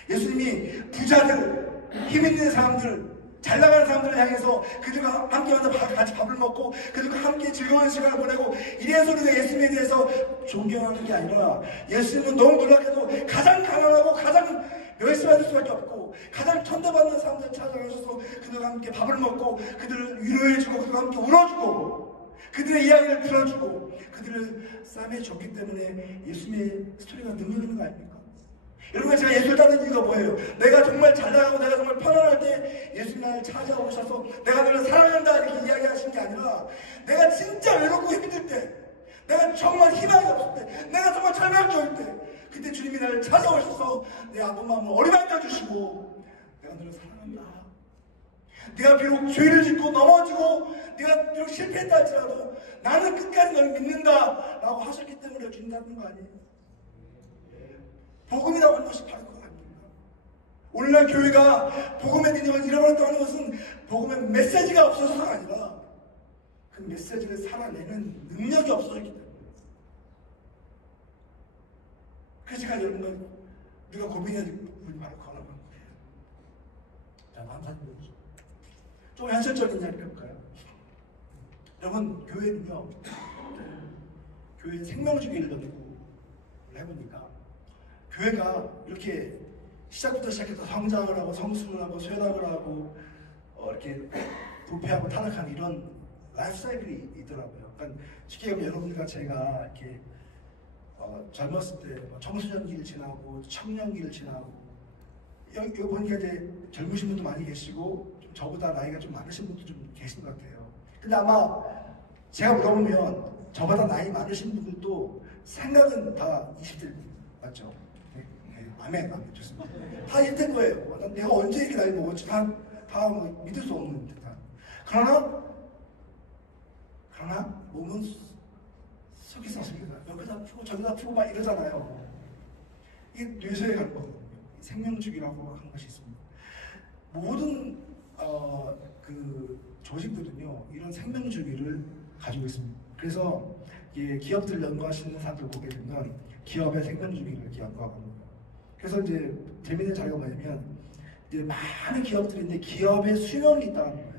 예수님이 부자들, 힘 있는 사람들, 잘 나가는 사람들을 향해서 그들과 함께 와서 같이 밥을 먹고 그들과 함께 즐거운 시간을 보내고 이래서 우리가 예수님에 대해서 존경하는 게 아니라 예수님은 너무 놀랍게도 가장 가난하고 가장 멸시받을 수밖에 없고 가장 천대받는 사람들 찾아가셔서 그들과 함께 밥을 먹고 그들을 위로해주고 그들과 함께 울어주고 그들의 이야기를 들어주고 그들을 쌈에 줬기 때문에 예수님의 스토리가 능력 있는 거 아닙니까? 여러분 제가 예수를 따르는 이유가 뭐예요? 내가 정말 잘 나가고 내가 정말 편안할 때 예수님 나를 찾아오셔서 내가 너를 사랑한다 이렇게 이야기하시는 게 아니라 내가 진짜 외롭고 힘들 때 내가 정말 희망이 없을 때 내가 정말 절망적일 때 그때 주님이 나를 찾아오셔서 내 아픈 마음을 어루만져 주시고 내가 너를 사랑한다. 네가 비록 죄를 짓고 넘어지고 네가 비록 실패했다 할지라도 나는 끝까지 너를 믿는다 라고 하셨기 때문에 주님다는 거 아니에요? 복음이라고 하는 것이 바로 그거 아닙니까? 오늘날 교회가 복음의 능력을 잃어버렸다고 하는 것은 복음의 메시지가 없어서가 아니라 그 메시지를 살아내는 능력이 없어졌기 때문에 그래서 제가 여러분과 우리가 고민해야 될 부분이 바로 그거라고 하는 거예요. 자, 감사드립니다. 좀 현실적인 이야기를 해볼까요? 여러분, 교회는요, 교회 생명주기를 연구를 해보니까, 교회가 이렇게 시작부터 시작해서 성장을 하고, 성숙을 하고, 쇠락을 하고, 이렇게 부패하고 타락하는 이런 라이프 사이클이 있더라고요. 그러니까 쉽게 얘기하면 여러분들과 제가 이렇게 젊었을 때 청소년기를 지나고, 청년기를 지나고, 여기 보니까 이제 젊으신 분도 많이 계시고, 저보다 나이가 좀 많으신 분도 좀 계신 것 같아요. 근데 아마 제가 물어보면 저보다 나이 많으신 분들도 생각은 다 20대 맞죠? 네, 네. 아멘, 아멘, 좋습니다. 다 20대일 거예요. 내가 언제 이렇게 나이 먹었지? 다 뭐 믿을 수 없는 듯한. 그러나 몸은 속이 썩습니다. 여기다 아프고 저기다 아프고 막 이러잖아요. 이게 뇌소에 가는 거거든요. 생명주기라고 하는 것이 있습니다. 모든 그 조직들은요 이런 생명주기를 가지고 있습니다. 그래서 기업들 연구하시는 사람들 보게 되면 기업의 생명주기를 연구하고 합니다. 그래서 이제 재미있는 자료가 뭐냐면 이제 많은 기업들인데 기업의 수명이 있다는 거예요.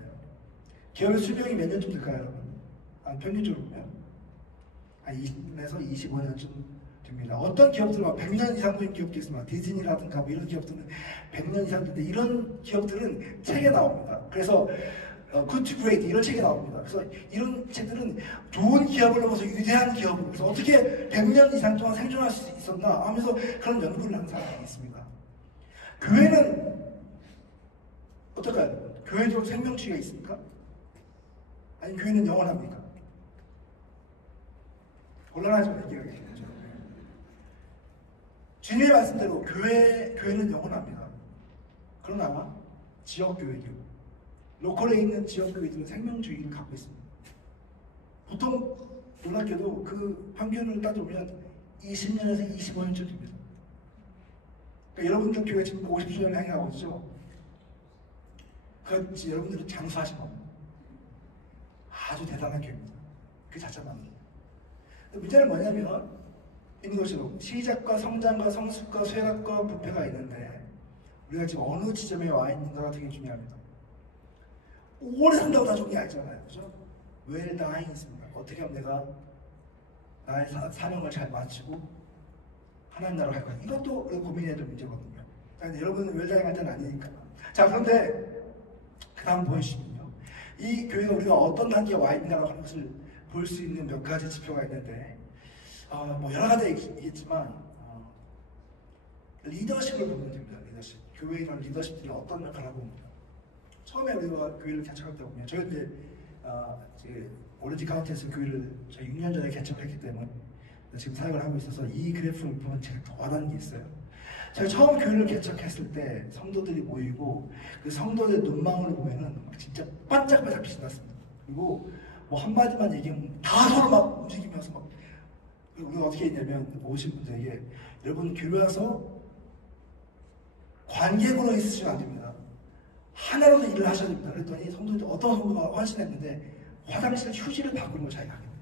기업의 수명이 몇 년쯤 될까요, 여러분? 평균적으로 보면 한 20에서 25년쯤 됩니다. 어떤 기업들은 100년 이상 된 기업도 있습니다. 디즈니라든가 뭐 이런 기업들은 100년 이상 된데 이런 기업들은 책에 나옵니다. 그래서 Good to Great 이런 책이 나옵니다. 그래서 이런 책들은 좋은 기업을 넘어서 위대한 기업을 그래서 어떻게 100년 이상 동안 생존할 수 있었나 하면서 그런 연구를 한 사람이 있습니다. 교회는 어떨까요? 교회도 생명주의가 있습니까? 아니 교회는 영원합니까? 곤란하죠, 얘기가. 주님의 말씀대로 교회는 영원합니다. 그러나 지역교회들, 로컬에 있는 지역교회들은 생명주의를 갖고 있습니다. 보통 놀랍게도 그 평균을 따져보면 20년에서 25년쯤 됩니다. 그러니까 여러분들 교회 지금 50주년을 행하고 있죠. 그렇지, 여러분들은 장수하신 겁니다. 아주 대단한 교회입니다. 그 자체만으로. 문제는 뭐냐면 있는 것처럼 시작과 성장과 성숙과 쇠락과 부패가 있는데 우리가 지금 어느 지점에 와 있는가가 되게 중요합니다. 오래 산다고 다 좋은 게 아니잖아요. 그죠? well dying 있습니다. 어떻게 하면 내가 나의 사명을 잘 마치고 하나님 나라로 갈 거야. 이것도 우리가 고민해야 될 문제거든요. 그러니까 여러분은 well dying 할 때는 아니니까. 자, 그런데 그 다음 보여주시면요. 이 교회가 우리가 어떤 단계에 와 있는가라고 하는 것을 볼 수 있는 몇 가지 지표가 있는데 뭐 여러 가지 있겠지만 리더십을 보면 됩니다. 리더십. 교회에 있는 리더십들이 어떤 역할을 하고 있는가. 처음에 우리가 교회를 개척할 때 보면 저희 이제 오렌지 카운티에서 교회를 저희 6년 전에 개척했기 때문에 지금 사역을 하고 있어서 이 그래프를 보면 제가 더 와닿는 게 있어요. 제가 처음 교회를 개척했을 때 성도들이 모이고 그 성도들의 눈망울을 보면은 진짜 반짝반짝 빛이 났습니다. 그리고 뭐 한마디만 얘기하면 다 서로 막 움직이면서 막 우리가 어떻게 했냐면 오신 분들에게 여러분 교회 와서 관객으로 있으시면 안 됩니다. 하나로도 일을 하셔야 됩니다. 그랬더니 성도들 어떤 성도가 헌신했는데 화장실 휴지를 바꾸는 걸 자기가 하겠대요.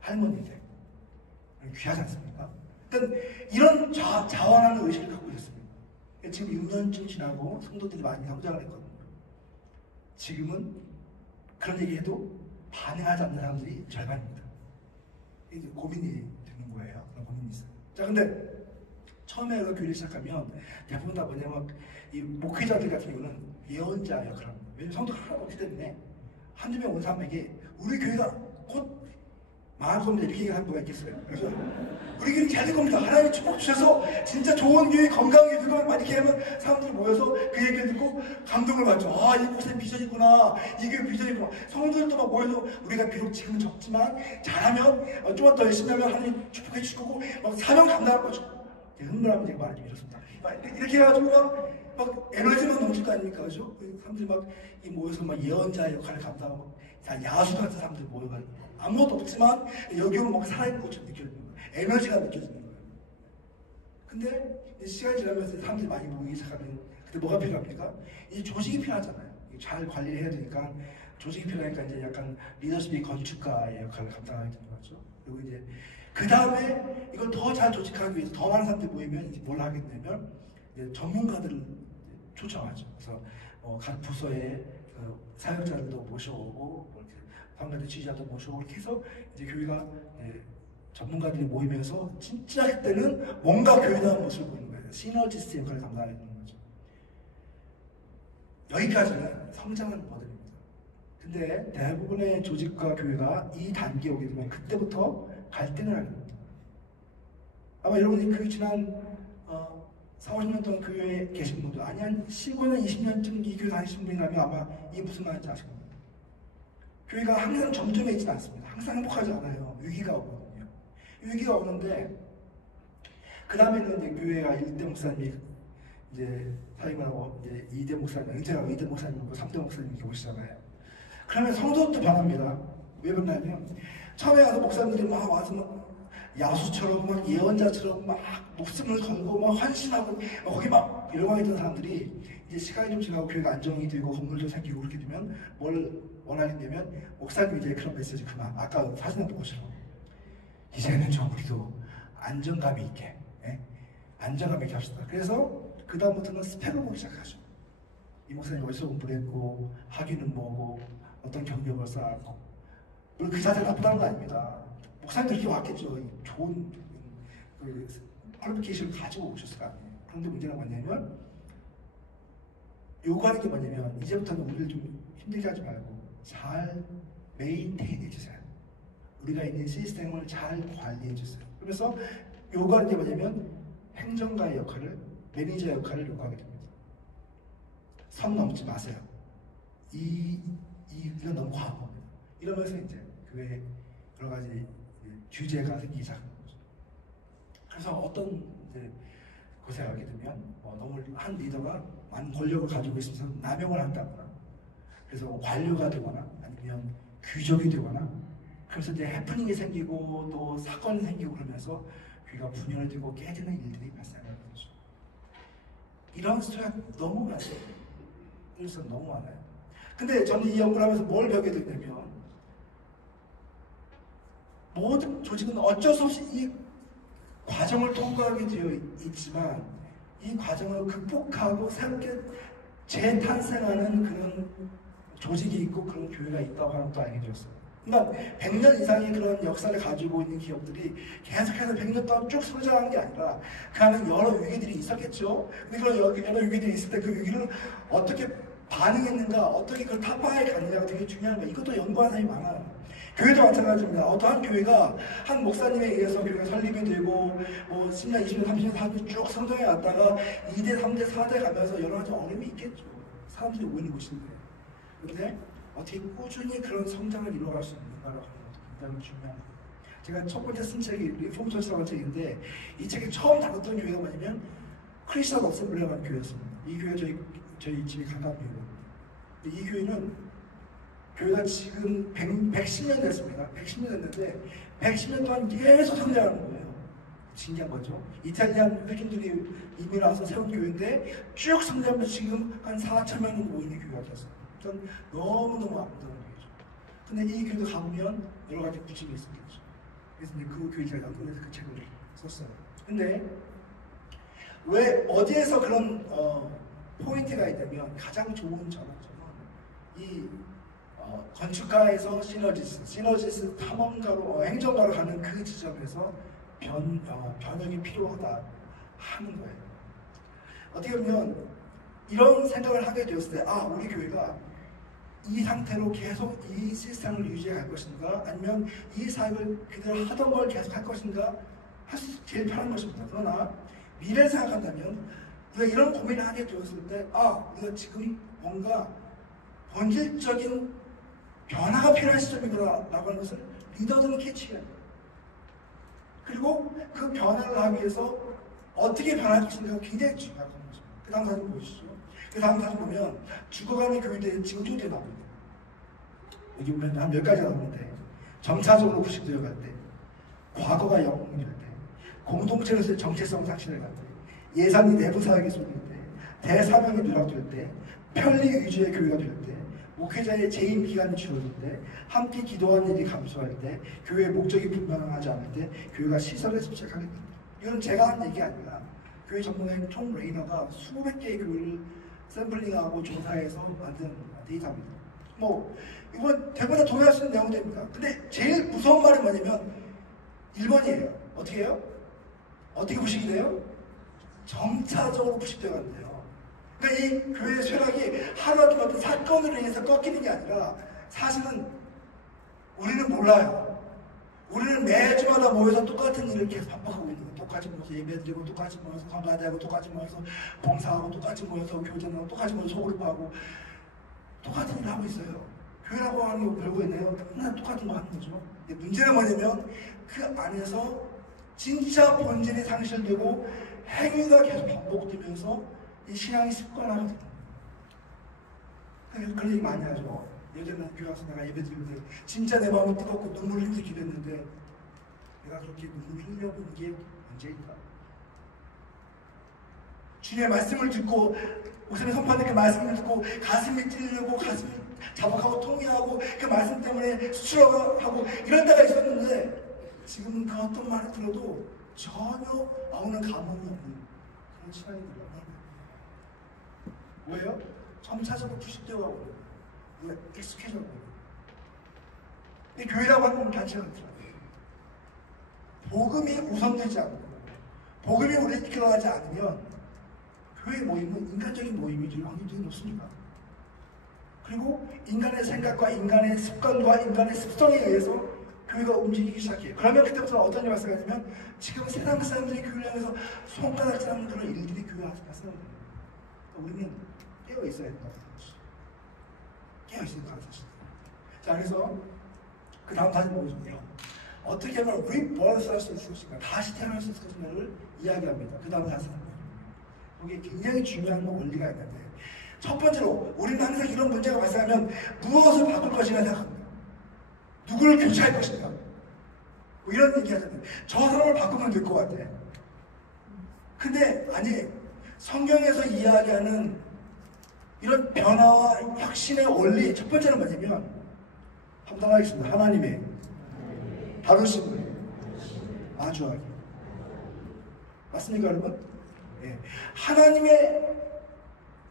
할머니인데 귀하지 않습니까? 그러니까 이런 자원하는 의식을 갖고 있었습니다. 지금 6년쯤 지나고 성도들이 많이 성장을 했거든요. 지금은 그런 얘기해도 반응하지 않는 사람들이 절반입니다. 이게 고민이 되는 거예요. 그런 고민이 있어요. 자, 근데 처음에 그 교회를 시작하면 대부분 다 뭐냐면 이 목회자들 같은 경우는 예언자 역할을 합니다. 왜냐면 성도가 하나도 없기 때문에 한두 명 온 사람에게 우리 교회가 곧 망할 겁니다. 이렇게 얘기하는 분가 있겠어요. 그래서 우리 교회는 잘 될 겁니다. 하나님 축복 주셔서 진짜 좋은 교회 건강하게 되고 막 이렇게 하면 사람들이 모여서 그 얘기를 듣고 감동을 받죠. 아, 이 목사님 비전이구나. 이게 비전이구나. 성도들도 막 모여서 우리가 비록 지금은 적지만 잘하면 좀만 더 열심히 하면 하나님 축복해 주실 거고 막 사명 감당할 거죠. 흥분하면 제가 말을 좀 이렇습니다. 이렇게 해가지고 막 에너지만 넘칠 거 아닙니까? 그죠? 사람들이 막 이 모여서 막 예언자 역할을 감당하고 다 야수 같은 사람들이 모여가지고 아무것도 없지만 여기 오면 막 살아있는 것처럼 느껴지는 거예요. 에너지가 느껴지는 거예요. 근데 시간이 지나면서 사람들이 많이 모이기 시작하면 그때 뭐가 필요합니까? 이제 조직이 필요하잖아요. 잘 관리를 해야 되니까 조직이 필요하니까 이제 약간 리더십이 건축가의 역할을 감당하게 되는 거죠. 그리고 이제 그 다음에 이걸 더 잘 조직하기 위해서 더 많은 사람들이 모이면 이제 뭘 하게 되냐면 이제 전문가들을 초청하죠. 그래서 각 부서의 사역자들도 모셔오고 이렇게 사람들의 지지자도 모셔오고 이렇게 해서 이제 교회가 전문가들이 모이면서 진짜 그때는 뭔가 교회다운 모습을 보이는 거예요. 시너지스트 역할을 감당하게 되는 거죠. 여기까지는 성장한 모델입니다. 근데 대부분의 조직과 교회가 이 단계에 오게 되면 그때부터 갈등을 하게 됩니다. 아마 여러분이 그 지난 4, 50년 동안 교회에 계신 분들 아니 한 15년, 20년쯤 이 교회 다니신 분이라면 아마 이게 무슨 말인지 아실 겁니다. 교회가 항상 정점에 있지는 않습니다. 항상 행복하지 않아요. 위기가 오거든요. 위기가 오는데 그 다음에는 이제 교회가 1대 목사님이 이제 사임을 하고 이제 2대 목사님, 은퇴하고 2대 목사님이고 3대 목사님이 이렇게 오시잖아요. 그러면 성도도 변합니다. 왜 그러냐면 처음에 와서 목사님들이 막 와서 막 야수처럼 막 예언자처럼 막 목숨을 걸고 막 환신하고 거기 막 열광 있던 사람들이 이제 시간이 좀 지나고 교회가 안정이 되고 건물도 생기고 그렇게 되면 뭘 원하게 되면 목사님 이제 그런 메시지 그만. 아까 사진을 보고 싶어. 이제는 좀 우리도 안정감이 있게 안정감 있게 합시다. 그래서 그 다음부터는 스펙을 보기 시작하죠. 이 목사님 어디서 공부를 했고 학위는 뭐고 어떤 경력을 쌓았고 물론 그 자체가 나쁘다는 거 아닙니다. 목사님들 이렇게 왔겠죠. 좋은 퀄리피케이션을 가지고 오셨을 거 아니에요. 그런데 문제는 뭐냐면 요구하는 게 뭐냐면 이제부터는 우리를 좀 힘들게 하지 말고 잘 메인테인 해주세요. 우리가 있는 시스템을 잘 관리해 주세요. 그래서 요구하는 게 뭐냐면 행정가의 역할을 매니저 역할을 요구하게 됩니다. 선 넘지 마세요. 이건 너무 과한 겁니다. 이러면서 이제 교회에 여러 가지 규제가 생기기 시작하는 거죠. 그래서 어떤 이제 곳에 가게 되면 너무 한 리더가 많은 권력을 가지고 있으면서 남용을 한다거나 그래서 관료가 되거나 아니면 귀족이 되거나 그래서 이제 해프닝이 생기고 또 사건이 생기고 그러면서 귀가 분열되고 깨지는 일들이 발생하는 거죠. 이런 스토리가 너무 많아요. 일선 너무 많아요. 근데 저는 이 연구를 하면서 뭘 배우게 됐냐면, 모든 조직은 어쩔 수 없이 이 과정을 통과하게 되어 있지만 이 과정을 극복하고 새롭게 재탄생하는 그런 조직이 있고 그런 교회가 있다고 하는 것도 알게 되었어요. 그러니까 100년 이상의 그런 역사를 가지고 있는 기업들이 계속해서 100년 동안 쭉 성장한 게 아니라 그 안에 여러 위기들이 있었겠죠. 근데 그런 여러 위기들이 있을 때 그 위기를 어떻게 반응했는가, 어떻게 그걸 타파해 갔느냐가 되게 중요한 거예요. 이것도 연구하는 사람이 많아요. 교회도 마찬가지입니다. 어떠한 교회가 한 목사님에 의해서 교회가 설립이 되고 뭐 10년, 20년, 30년, 40년 쭉 성장해 왔다가 2대, 3대, 4대 가면서 여러 가지 어려움이 있겠죠. 사람들이 오는 곳인데. 근데 어떻게 꾸준히 그런 성장을 이루어갈 수 있는가라고 하는 것도 굉장히 중요합니다. 제가 첫 번째 쓴 책이 리폼 처치라는 책인데 이 책에 처음 다뤘던 교회가 뭐냐면 크리스천 어셈블리라는 교회였습니다. 이 교회 저희 집이 가까운 교회거든요. 이 교회는 교회가 지금 110년 됐습니다. 110년 됐는데 110년 동안 계속 성장하는 거예요. 신기한 거죠. 이탈리안 회중들이 이민 와서 세운 교회인데 쭉 성장하면서 지금 한 4천 명이 모이는 교회가 됐어요. 그러니까 너무너무 아름다운 교회죠. 근데 이 교회도 가보면 여러 가지 부침이 있었겠죠. 그래서 이제 그 교회 제가 연구해서 그 책을 썼어요. 근데 왜 어디에서 그런 포인트가 있다면 가장 좋은 전환점은 이 건축가에서 시너지스 탐험가로 행정가로 가는 그 지점에서 변혁이 필요하다 하는 거예요. 어떻게 보면 이런 생각을 하게 되었을 때 우리 교회가 이 상태로 계속 이 시스템을 유지해 갈 것인가 아니면 이 사역을 그대로 하던 걸 계속 할 것인가 할 수 제일 편한 것입니다. 그러나 미래를 생각한다면 우리가 이런 고민을 하게 되었을 때 우리가 지금 뭔가 본질적인 변화가 필요한 시점이구나 라고 하는 것을 리더들은 캐치해야 돼요. 그리고 그 변화를 하기 위해서 어떻게 변할 것인가가 굉장히 중요한 것입니다. 그 다음 사진 보시죠. 그 다음 사진 보면 죽어가는 교회들의 징조들이 나옵니다. 여기 보면 한 몇 가지 나오는데 점차적으로 90도에 갈 때, 과거가 영웅이 될 때, 공동체로서의 정체성 상실을 갈 때, 예산이 내부 사역에 쏠릴 때, 대사명이 누락될 때, 편리 위주의 교회가 될 때, 목회자의 재임 기간이 줄어들 때, 함께 기도하는 일이 감소할 때, 교회의 목적이 분명하지 않을 때, 교회가 시설에 집착하게 됩니다. 이건 제가 한 얘기 아니라 교회 전문가인 톰 레이너가 수백 개의 교회를 샘플링하고 조사해서 만든 데이터입니다. 이건 대부분 다 동의할 수 있는 내용들입니다. 근데 제일 무서운 말이 뭐냐면 1번이에요. 어떻게 해요? 어떻게 부식이 돼요? 점차적으로 부식되어 간대요. 그러니까 이 교회의 쇠락이 하루아침에 어떤 사건으로 인해서 꺾이는 게 아니라 사실은 우리는 몰라요. 우리는 매주마다 모여서 똑같은 일을 계속 반복하고 있는 거예요. 똑같이 모여서 예배드리고 똑같이 모여서 건강하고 똑같이 모여서 봉사하고 똑같이 모여서 교전하고 똑같이 모여서 소그룹하고 똑같은 일을 하고 있어요. 교회라고 하는 게 별거 있나요? 맨날 똑같은 거 하는 거죠. 근데 문제는 뭐냐면 그 안에서 진짜 본질이 상실되고 행위가 계속 반복되면서 이 신앙이 습관화가 됩니다. 그런 얘기 많이 하죠. 예전에 교회 와서 내가 예배 드릴 때 진짜 내 마음이 뜨겁고 눈물 흘리면서 기도했는데 내가 그렇게 눈물 흘려본 게 언제일까? 주님의 말씀을 듣고 목사님 선포하는 그 말씀을 듣고 가슴이 찔리고 가슴이 자복하고 통해하고 그 말씀 때문에 수출하고 이런 때가 있었는데 지금은 그 어떤 말을 들어도 전혀 나오는 감흥이 없는 그런 시간이 들어요. 왜요? 점차적으로 부식되어 가고 우리가 익숙해졌고 근데 교회라고 하는 단체가 있더라고요. 복음이 우선되지 않고 복음이 우리를 이끌어가지 않으면 교회 모임은 인간적인 모임이 될 확률이 높습니다. 그리고 인간의 생각과 인간의 습관과 인간의 습성에 의해서 교회가 움직이기 시작해요. 그러면 그때부터 어떤 일이 발생하냐면 지금 세상 사람들이 교회를 향해서 손가락질하는 그런 일들이 교회에 발생합니다. 우리는 깨어있어야 된다는 것이죠. 깨어있어야 된다는 것이죠. 자, 그래서 그 다음 사진 보여줍니다. 어떻게 하면 rebirth 할 수 있을 것인가, 다시 태어날 수 있을 것인가를 이야기합니다. 그 다음 사진. 이게 굉장히 중요한 원리가 있는데 첫 번째로 우리는 항상 이런 문제가 발생하면 무엇을 바꿀 것인가 생각합니다. 누구를 교체할 것인가 뭐 이런 얘기 하잖아요. 저 사람을 바꾸면 될 것 같아. 근데 아니 성경에서 이야기하는 이런 변화와 혁신의 원리, 첫 번째는 뭐냐면 함당하겠습니다. 하나님의 다루심을 마주하기. 맞습니까, 여러분? 예. 하나님의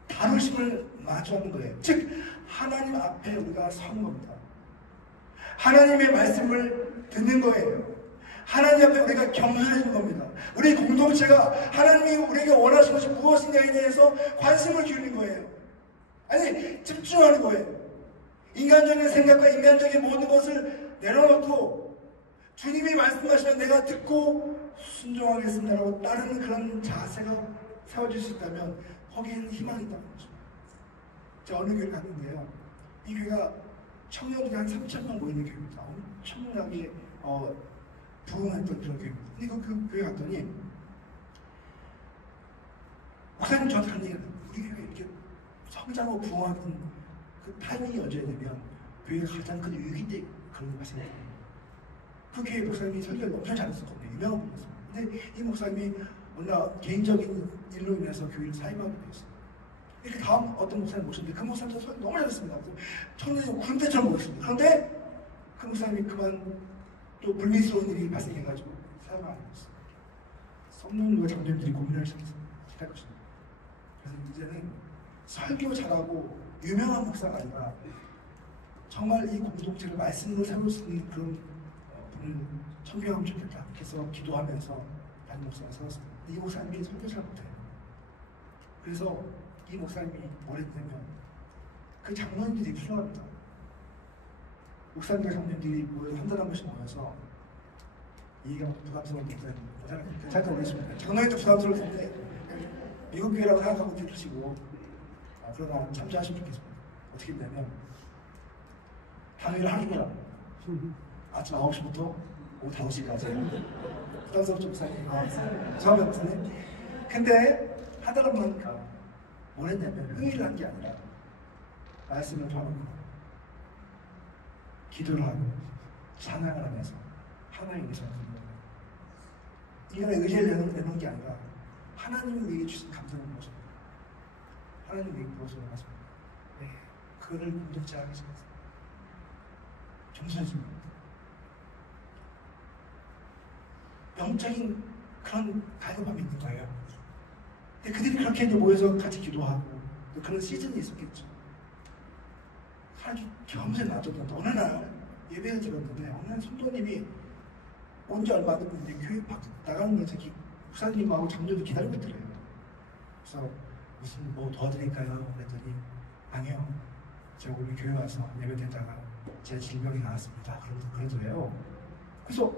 다루심을 마주하는 거예요. 즉 하나님 앞에 우리가 서는 겁니다. 하나님의 말씀을 듣는 거예요. 하나님 앞에 우리가 겸손해지는 겁니다. 우리 공동체가 하나님이 우리에게 원하시는 것이 무엇인가에 대해서 관심을 기울이는 거예요. 아니, 집중하는 거예요. 인간적인 생각과 인간적인 모든 것을 내려놓고 주님이 말씀하시면 내가 듣고 순종하겠습니다라고 따르는 그런 자세가 세워질 수 있다면 거기에는 희망이 있다는 거죠. 제가 어느 교회를 갔는데요. 이 교회가 청년들이 한 3,000명 모이는 교회입니다. 엄청나게 부흥했던 그런 교회입니다. 근데 그 교회 갔더니 목사님 저한테 하는 얘기가 우리 교회가 이렇게 성장하고 부흥하는 그 타이밍이 언제야 되면 교회가 가장 큰 위기 때 그런 거 말씀해요. 그 교회 목사님이 설교를 엄청 잘했었거든요. 유명한 분이었어요. 근데 이 목사님이 어느 날 개인적인 일로 인해서 교회를 사임하게 되었어요. 이렇게 다음 어떤 목사님 모셨는데 그 목사님도 설교 너무 잘했습니다. 청년이 군대처럼 모였습니다. 그런데 그 목사님이 그만 또 불미스러운 일이 발생해가지고 사임을 안 했어요. 성령님과 장로님들이 고민을 시작할 것입니다. 그래서 이제는 설교 잘하고 유명한 목사가 아니라 정말 이 공동체를 말씀으로 세울 수 있는 그런 분을 청교하면 좋겠다. 그래서 기도하면서 담임 목사가 세웠습니다. 이 목사님이 설교 잘 못해요. 그래서 이 목사님이 뭘 했냐면 그 장로님들이 되게 훌륭합니다. 목사님과 장로님들이 모여서 한 달에 한 번씩 모여서 이해가 부담스러운 목사님 잠깐 오겠습니다. 장로님도 부담스러울 텐데 미국 교회라고 생각하고 들으시고 그러나 참조하시면 좋겠습니다. 어떻게 했냐면 당일 하루입니다. 아침 9시부터 오후 5시까지 부담스럽죠 목사님? 죄송합니다 목사님. 근데 하다가 보니까 뭘 했냐면 회의를 한 게 아니라 말씀을 하고 기도를 하고 찬양을 하면서 하나님의 의지를 인간의 의지를 내놓은 게 아니라 하나님이 우리에게 주신 감사를 무엇입니까? 하나님이 우리에게 무엇을 원하십니까? 네, 그거를 공동체 하기 전에 정신해줍니다. 영적인 그런 갈급함이 있는 거예요. 근데 그들이 그렇게 이제 모여서 같이 기도하고 또 그런 시즌이 있었겠죠. 아주 겸손히 놔뒀는데 어느 날 예배를 드렸는데 어느 날 성도님이 온 지 얼마 안 됐는데 교회 밖 나가는 데서 목사님하고 장로도 기다리고 있더래요. 그래서 무슨 뭐 도와드릴까요? 그랬더니 아니요. 제가 오늘 교회 와서 예배드리다가 제 질병이 나왔습니다. 그러더래요. 그래서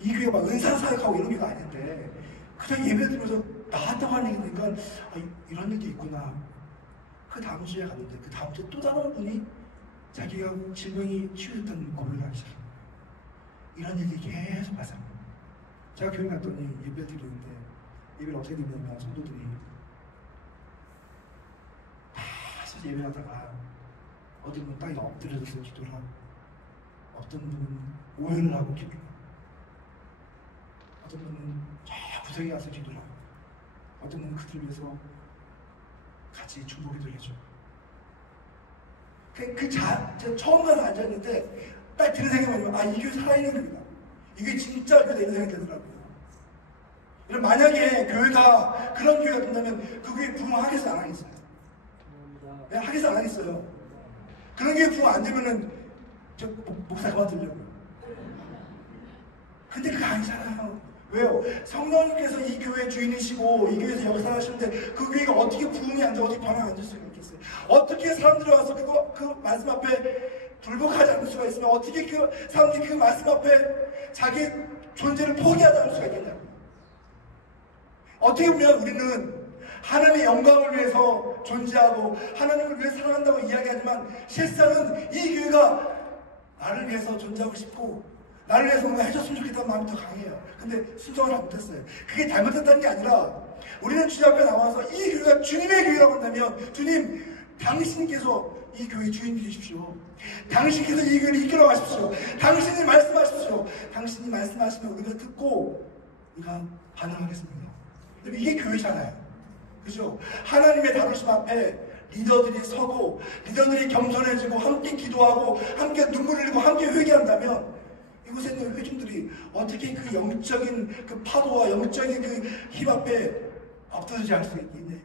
이 교회가 막 은사사역하고 이런 게 아닌데 그냥 예배드리면서 나왔다고 하니까 이런 일도 있구나. 그 다음 주에 갔는데 그 다음 주에 또 다른 분이 자기가 질병이 치유됐다는 고백을 하기 시작합니다. 이런 일이 계속 발생합니다. 제가 교회 갔더니 예배를 드리는데 예배를 어떻게 드리냐면 성도들이 계속 예배하다가 어떤 분은 땅에 엎드려져서 기도를 하고 어떤 분은 오해를 하고 기도를 하고 어떤 분은 저 구석에 가서 기도를 하고 어떤 분은 그들 위해서 같이 중보기도를 해줘. 제가 처음 가서 앉았는데 딱 드는 생각이 뭐냐면 이 교회 살아있는 교회다. 이게 진짜 교회다 이런 생각이 들더라고요. 만약에 교회가 그런 교회가 된다면 그 교회 부흥하겠어요? 안 하겠어요? 네, 하겠어요? 안 하겠어요? 그런 교회 부흥 안 되면은 저 목사 그만두려고요. 근데 그거 아니잖아요. 왜요? 성령님께서 이 교회 주인이시고 이 교회에서 역사하시는데 그 교회가 어떻게 부흥이 안 되고 어떻게 변화가 안 될 수가 있겠어요? 어떻게 사람들이 와서 그 말씀 앞에 불복하지 않을 수가 있으면 어떻게 그 사람들이 그 말씀 앞에 자기 존재를 포기하지 않을 수가 있겠냐고요. 어떻게 보면 우리는 하나님의 영광을 위해서 존재하고 하나님을 위해 살아간다고 이야기하지만 실상은 이 교회가 나를 위해서 존재하고 싶고 나를 위해서 뭔가 해줬으면 좋겠다는 마음이 더 강해요. 근데 순종을 못했어요. 그게 잘못했다는 게 아니라 우리는 주님 앞에 나와서 이 교회가 주님의 교회라고 한다면 주님 당신께서 이 교회 주인 되십시오. 당신께서 이 교회를 이끌어 가십시오. 당신이 말씀하십시오. 당신이 말씀하시면 우리가 듣고 우리가 반응하겠습니다. 이게 교회잖아요. 그죠? 하나님의 다루심 앞에 리더들이 서고 리더들이 겸손해지고 함께 기도하고 함께 눈물을 흘리고 함께 회개한다면 이곳에 있는 회중들이 어떻게 그 영적인 그 파도와 영적인 그 힘 앞에 압도되지 않을 수 있냐.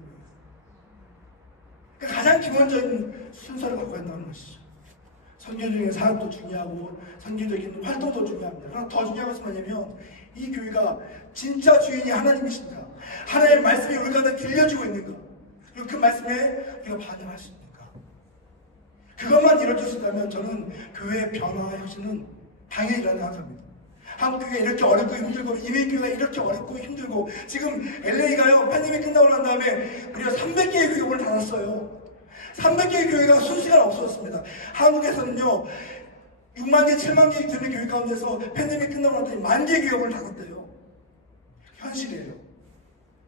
그러니까 가장 기본적인 순서를 갖고 한다는 것이죠. 선교적인 사역도 중요하고 선교적인 활동도 중요합니다. 그러나 더 중요한 것은 뭐냐면 이 교회가 진짜 주인이 하나님이신가, 하나님의 말씀이 우리 가운데 들려주고 있는가, 그리고 그 말씀에 우리가 반응할 수 있는가, 그것만 이루어질 수 있다면 저는 교회의 변화와 혁신은 당연히 일어나는 생각합니다. 한국 교회가 이렇게 어렵고 힘들고 이민 교회가 이렇게 어렵고 힘들고 지금 LA가요 팬데믹 끝나고 난 다음에 우리가 300개의 교회를 닫았어요. 300개의 교회가 순식간에 없어졌습니다. 한국에서는요 6만 개, 7만 개 되는 교회 가운데서 팬데믹 끝나고 났더니 10,000개 교회를 닫았대요. 현실이에요.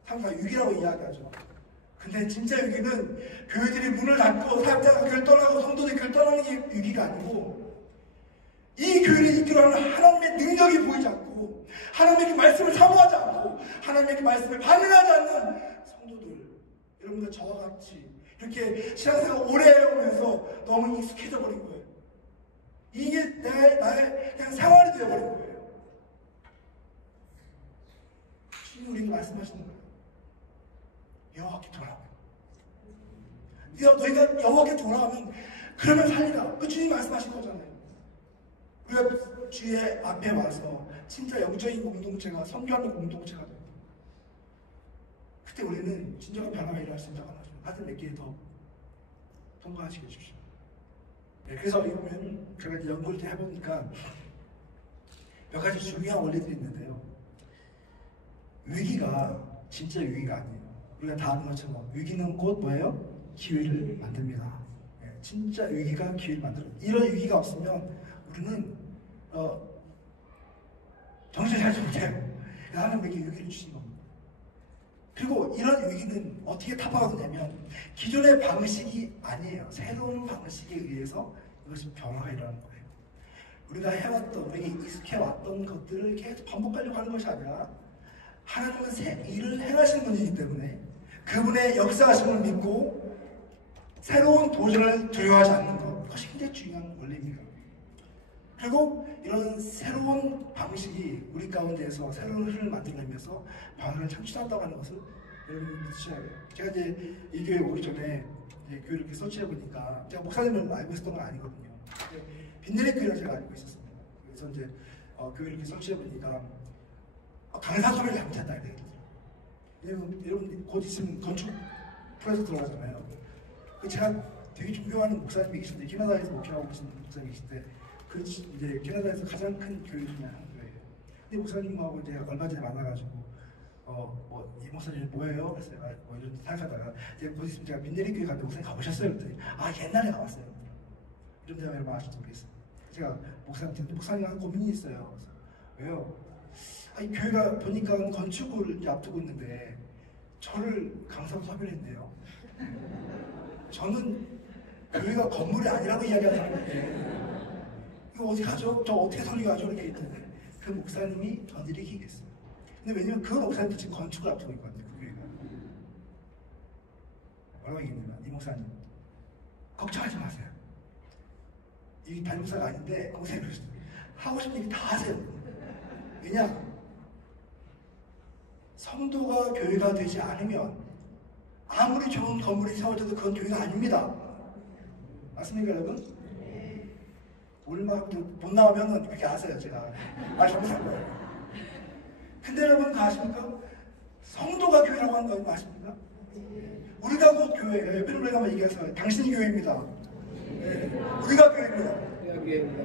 항상 위기라고 이야기하죠. 근데 진짜 위기는 교회들이 문을 닫고 사역자가 교회를 떠나고 성도들이 교회를 떠나는 게 위기가 아니고 이 교회를 이끌어가는 하나님의 능력이 보이지 않고 하나님의 그 말씀을 사모하지 않고 하나님의 그 말씀을 반응하지 않는 성도들, 여러분들 저와 같이 이렇게 신앙생활 오래 해오면서 너무 익숙해져 버린 거예요. 이게 나의 그냥 생활이 되어버린 거예요. 주님 우리에게 말씀하시는 거예요. 여호와께 돌아오라. 너희가 여호와께 돌아오면 그러면 살리라. 그 주님 말씀하신 거잖아요. 우리가 주의 앞에 와서 진짜 영적인 공동체가 선교하는 공동체가 됩니다. 그때 우리는 진정한 변화가 일어날 수 있다고 하죠. 하여튼 몇 개 더 통과하시게 해주십시오. 네, 그래서 이거 보면 제가 이제 연구를 해보니까 몇 가지 중요한 원리들이 있는데요. 위기가 진짜 위기가 아니에요. 우리가 다 아는 것처럼 위기는 곧 뭐예요? 기회를 만듭니다. 네, 진짜 위기가 기회를 만들어요. 이런 위기가 없으면 우리는 정신 차리지 못해요. 하나님에게 위기를 주신 겁니다. 그리고 이런 위기는 어떻게 타파하느냐면 기존의 방식이 아니에요. 새로운 방식에 의해서 이것이 변화가 일어나는 거예요. 우리가 해왔던, 우리에게 익숙해왔던 것들을 계속 반복하려고 하는 것이 아니라 하나님은 새 일을 행하시는 분이기 때문에 그분의 역사하심을 믿고 새로운 도전을 두려워하지 않는 것, 그것이 굉장히 중요한 원리입니다. 그리고 이런 새로운 방식이 우리 가운데에서 새로운 흐름을 만들어내면서 변화를 창출한다고 하는 것을 여러분 믿으셔야 돼요. 제가 이제 이 교회에 오기 전에 이제 교회를 이렇게 설치해보니까 제가 목사님을 알고 있었던 건 아니거든요. 빈내리 교회를 제가 알고 있었습니다. 그래서 이제 교회를 이렇게 설치해보니까 강사 섭외를 잘못했다 이렇게 되더라고요. 여러분 곧 있으면 건축 프로젝트 들어가잖아요. 제가 되게 존경하는 목사님이 계신데 캐나다에서 목회하고 계신 목사님이 계신데 그 이제 캐나다에서 가장 큰 교회 중에 한 교회예요. 근데 목사님하고 이제 얼마 전에 만나가지고 이 목사님 뭐예요? 그래서 뭐 이런 생각하다가 이제 곧 있으면 제가 빈내리 교회 갔는데 목사님 가보셨어요? 그랬더니 옛날에 가봤어요. 이런 데가 얼마나 하실지 모르겠어요. 제가 목사님한테 목사님하고 고민이 있어요. 그래서 왜요? 이 교회가 보니까 건축을 이제 앞두고 있는데 저를 강사로 섭외를 했네요. 저는 교회가 건물이 아니라고 이야기하는 사람인데 이거 어디 가죠? 저 어떻게 설교하죠? 이렇게 했는데 그 목사님이 저한테 이렇게 얘기했어요. 근데 왜냐면 그 목사님도 지금 건축을 앞두고 있거든요. 그 교회가. 뭐라고 얘기했냐면 이 목사님 걱정하지 마세요. 이 담임목사가 아닌데 목사님 그러시죠. 하고 싶은 얘기 다 하세요. 왜냐? 성도가 교회가 되지 않으면 아무리 좋은 건물이 세워져도 그건 교회가 아닙니다. 맞습니까 여러분? 얼마 못 나오면은 그렇게 아세요. 제가 잘못한 거예요. 근데 여러분 그거 아십니까? 성도가 교회라고 하는 거 아십니까? 우리가 곧 교회예요. 옆에 우리가 한번 얘기해서 당신이 교회입니다. 네. 우리가 교회입니다.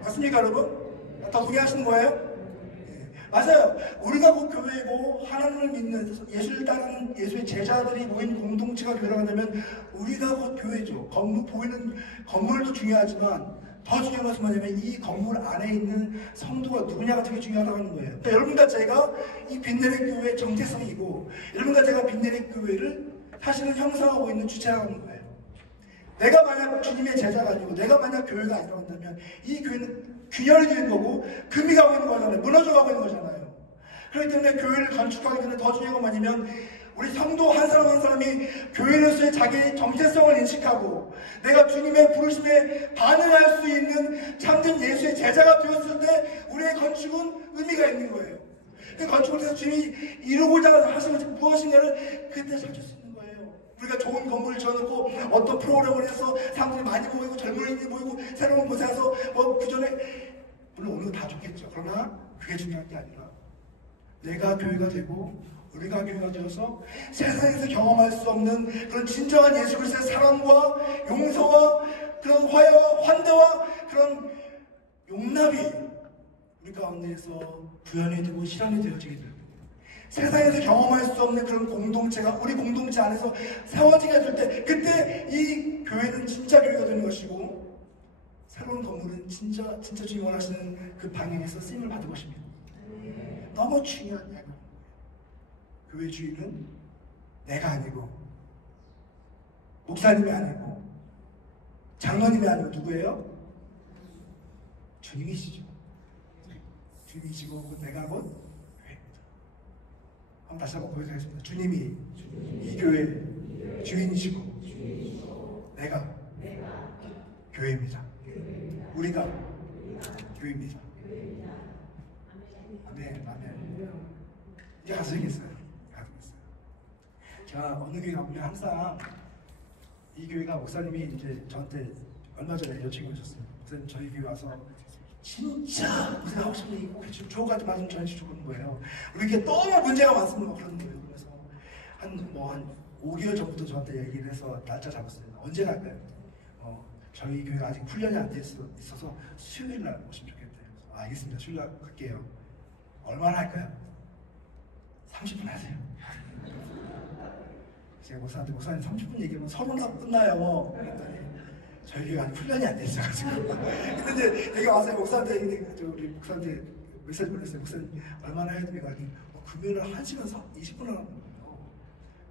맞습니까 여러분? 다 동의하시는 거예요? 네. 맞아요. 우리가 곧 교회고 하나님을 믿는 예수를 따르는 예수의 제자들이 모인 공동체가 교회라고 한다면 우리가 곧 교회죠. 보이는 건물도 중요하지만 더 중요한 것은 뭐냐면 이 건물 안에 있는 성도가 누구냐가 되게 중요하다고 하는 거예요. 그러니까 여러분과 제가 이 빈내리 교회의 정체성이고 여러분과 제가 빈내리 교회를 사실은 형성하고 있는 주체라고 하는 거예요. 내가 만약 주님의 제자가 아니고 내가 만약 교회가 아니라고 한다면 이 교회는 균열이 되는 거고 금이 가고 있는 거잖아요. 무너져 가고 있는 거잖아요. 그렇기 때문에 교회를 건축하기 전에 더 중요한 건 뭐냐면 우리 성도 한 사람 한 사람이 교회로서의 자기의 정체성을 인식하고 내가 주님의 부르심에 반응할 수 있는 참된 예수의 제자가 되었을 때 우리의 건축은 의미가 있는 거예요. 그 건축을 해서 주님이 이루고자 하시는 것이 무엇인가를 그때 찾을 수 있는 거예요. 우리가 좋은 건물을 지어놓고 어떤 프로그램을 해서 사람들이 많이 모이고 젊은이들이 모이고 새로운 곳에 가서 뭐 그전에 물론 오는 건 다 좋겠죠. 그러나 그게 중요한 게 아니라 내가 교회가 되고 우리가 교회가 되어서 세상에서 경험할 수 없는 그런 진정한 예수 그리스도의 사랑과 용서와 그런 화해와 환대와 그런 용납이 우리 가운데에서 구현이 되고 실현이 되어지게 됩니다. 세상에서 경험할 수 없는 그런 공동체가 우리 공동체 안에서 세워지게 될 때 그때 이 교회는 진짜 교회가 되는 것이고 새로운 건물은 진짜 주님 원하시는 그 방향에서 쓰임을 받을 것입니다. 너무 중요한 이야기입니다. 교회 주인은 내가 아니고 목사님이 아니고 장로님이 아니고 누구예요? 주님이시죠. 주님이시고 내가 곧 교회입니다. 한번 다시 한번 고백하겠습니다. 주님이 이 교회의 주인이시고 내가 교회입니다. 우리가 교회입니다. 아멘, 아멘. 이제 가서 얘기했어요. 제가 어느 교회 가보면 항상 이 교회가 목사님이 이제 저한테 얼마 전에 요청이 오셨어요. 목사님 저희 교회 와서 진짜 무슨 하고 싶은 얘기 꼭 해주고 조까지 말씀 전해주고 싶은 거예요. 우리 이게 너무 문제가 많습니다. 그런 거예요. 그래서 한 5개월 전부터 저한테 얘기를 해서 날짜 잡았어요. 언제 갈까요? 저희 교회가 아직 훈련이 안 돼 있어서 수요일 날 오시면 좋겠대요. 알겠습니다. 수요일 날 갈게요. 얼마나 할까요? 30분 하세요. 제가 목사한테 목사님 30분 얘기하면 서론하고 끝나요. 그랬더니 저희 교회가 아직 훈련이 안 돼 있어가지고 근데 여기 와서 목사한테 우리 목사한테 메시지 보냈어요. 목사님 얼마나 해야 됩니까? 금요일에 1시간 20분 하는 거예요.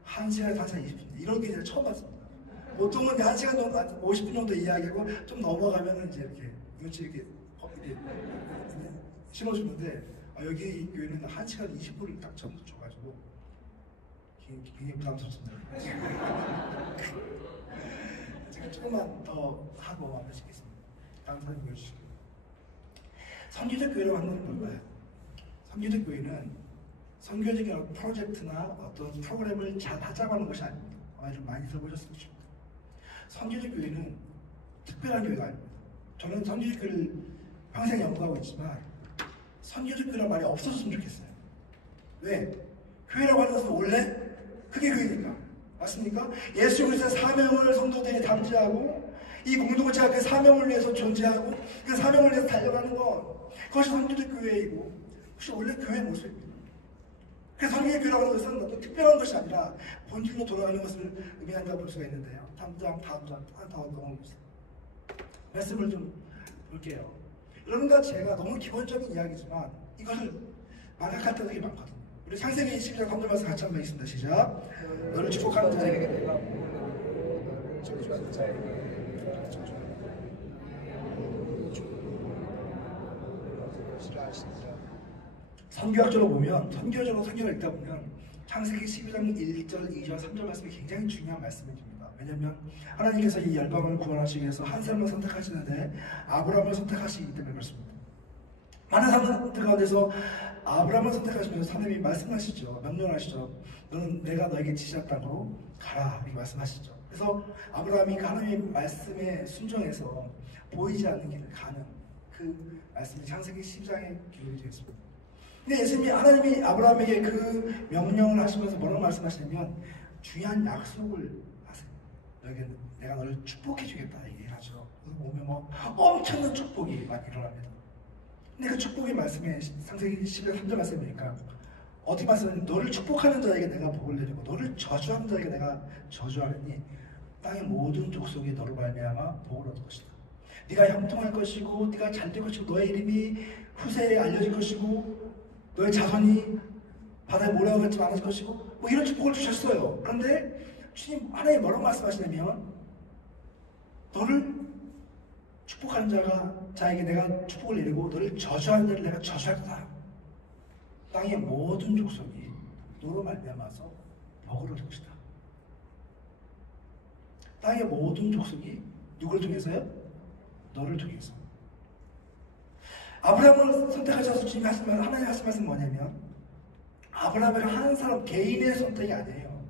1시간에 20분 이런 게 제가 처음 봤습니다. 보통은 1시간 정도 50분 정도 이야기하고 좀 넘어가면은 이제 이렇게 눈치 이렇게 심어주는데 여기 이 교회는 1시간 20분을 딱 줘가지고 굉장히 부담스럽습니다. 제가 조금만 더 하고 마무리하겠습니다. 다음 사진 보여주시고 선교적 교회라고 하는 건 뭘까요? 선교적 교회는 선교적인 프로젝트나 어떤 프로그램을 잘 하자고 하는 것이 아닙니다. 아마 좀 많이 들어보셨을 것입니다. 선교적 교회는 특별한 교회가 아닙니다. 저는 선교적 교회를 평생 연구하고 있지만 선교적 교회라는 말이 없었으면 좋겠어요. 왜? 교회라고 하는 것은 원래 그게 교회니까. 맞습니까? 예수 그리스도의 사명을 성도들이 담지하고 이 공동체가 그 사명을 위해서 존재하고 그 사명을 위해서 달려가는 것, 그것이 선교적 교회이고 그것이 원래 교회의 모습입니다. 그래서 선교의 교회라고 하는 것은 어떤 특별한 것이 아니라 본질로 돌아가는 것을 의미한다고 볼 수가 있는데요. 다음 넘어보세요. 말씀을 좀 볼게요. 여러분과 제가 너무 기본적인 이야기지만 이것을 망각할 때도 되게 많거든요. 우리 창세기 22장 3절 말씀 같이 한번 읽습니다. 시작. 너를 축복하는 자에게 내가 너를 저주하는 자에게 선교학적으로 보면 선교가 읽다 보면 창세기 12장 1절, 2절, 3절 말씀이 굉장히 중요한 말씀입니다. 왜냐하면 하나님께서 이 열방을 구원하시기 위해서 한 사람을 선택하시는데 아브라함을 선택하시기 때문에 그렇습니다. 많은 사람들 가운데서 아브라함을 선택하시면서 하나님이 말씀하시죠. 명령하시죠. 너는 내가 너에게 지시한 땅으로 가라 이렇게 말씀하시죠. 그래서 아브라함이 하나님의 말씀에 순종해서 보이지 않는 길을 가는 그 말씀이 창세기 10장에 기록이 되어 있습니다. 근데 예수님이 하나님이 아브라함에게 그 명령을 하시면서 뭐라고 말씀하시냐면 중요한 약속을 하세요. 너에게 내가 너를 축복해 주겠다 얘기를 하죠. 보면 엄청난 축복이 많이 일어납니다. 근데 그 축복의 말씀에 창세기 10장 3절 말씀이니까 어떻게 말씀하냐면 너를 축복하는 자에게 내가 복을 내리고 너를 저주하는 자에게 내가 저주하리니 땅의 모든 족속이 너로 말미암아 복을 얻을 것이다. 네가 형통할 것이고 네가 잘될 것이고 너의 이름이 후세에 알려질 것이고 너의 자손이 바다에 모래와 같이 많아질 것이고 뭐 이런 축복을 주셨어요. 그런데 주님 하나님 뭐라고 말씀하시냐면 너를 축복하는 자에게 내가 축복을 내리고 너를 저주하는 자를 내가 저주할 거다. 땅의 모든 족속이 너로 말미암아서 복을 얻을 것이다. 땅의 모든 족속이 누구를 통해서요? 너를 통해서. 아브라함을 선택하셔서 주님이 하나님 하신 말씀은 뭐냐면, 아브라함을 한 사람 개인의 선택이 아니에요.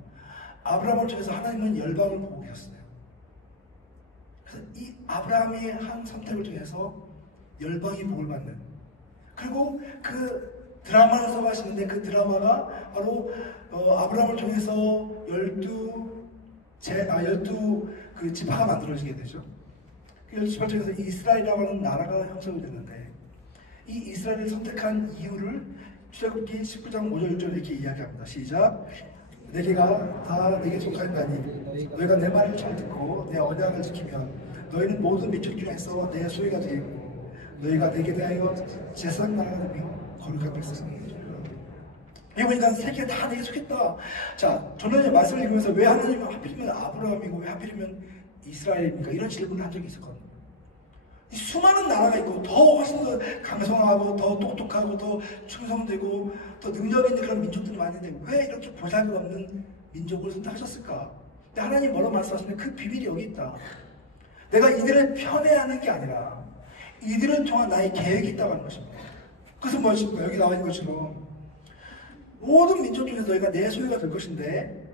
아브라함을 통해서 하나님은 열방을 보고 계셨어요. 그래서 이 아브라함이 한 선택을 통해서 열방이 복을 받는, 그리고 그 드라마를 써가시는데 그 드라마가 바로 아브라함을 통해서 12 그 지파가 만들어지게 되죠. 그 12지파 중에서 이스라엘이라고 하는 나라가 형성이 되는데, 이 이스라엘을 선택한 이유를 출애굽기 19장 5절 6절 이렇게 이야기합니다. 시작. 내게가 다 내게 속하였나니 너희가 내 말을 잘 듣고 내 언약을 지키면 너희는 모든 민족 중에서 내 소유가 되고 너희가 내게 대하여 제사장 나라가 되며 거룩한 백성이 이거 보니까 세계 다 내게 속했다. 자, 저는 말씀을 읽으면서 왜 하나님은 하필이면 아브라함이고 왜 하필이면 이스라엘입니까? 이런 질문을 한 적이 있었거든요. 이 수많은 나라가 있고 더 훨씬 더 강성하고 더 똑똑하고 더 충성되고 더 능력 있는 그런 민족들이 많은데 왜 이렇게 보잘것없는 민족을 선택하셨을까? 근데 하나님 뭐라고 말씀하시는데 그 비밀이 여기 있다. 내가 이들을 편애하는 게 아니라 이들을 통한 나의 계획이 있다고 하는 것입니다. 그것은 무엇입니까? 여기 나와 있는 것처럼 모든 민족 중에서 너희가 내 소유가 될 것인데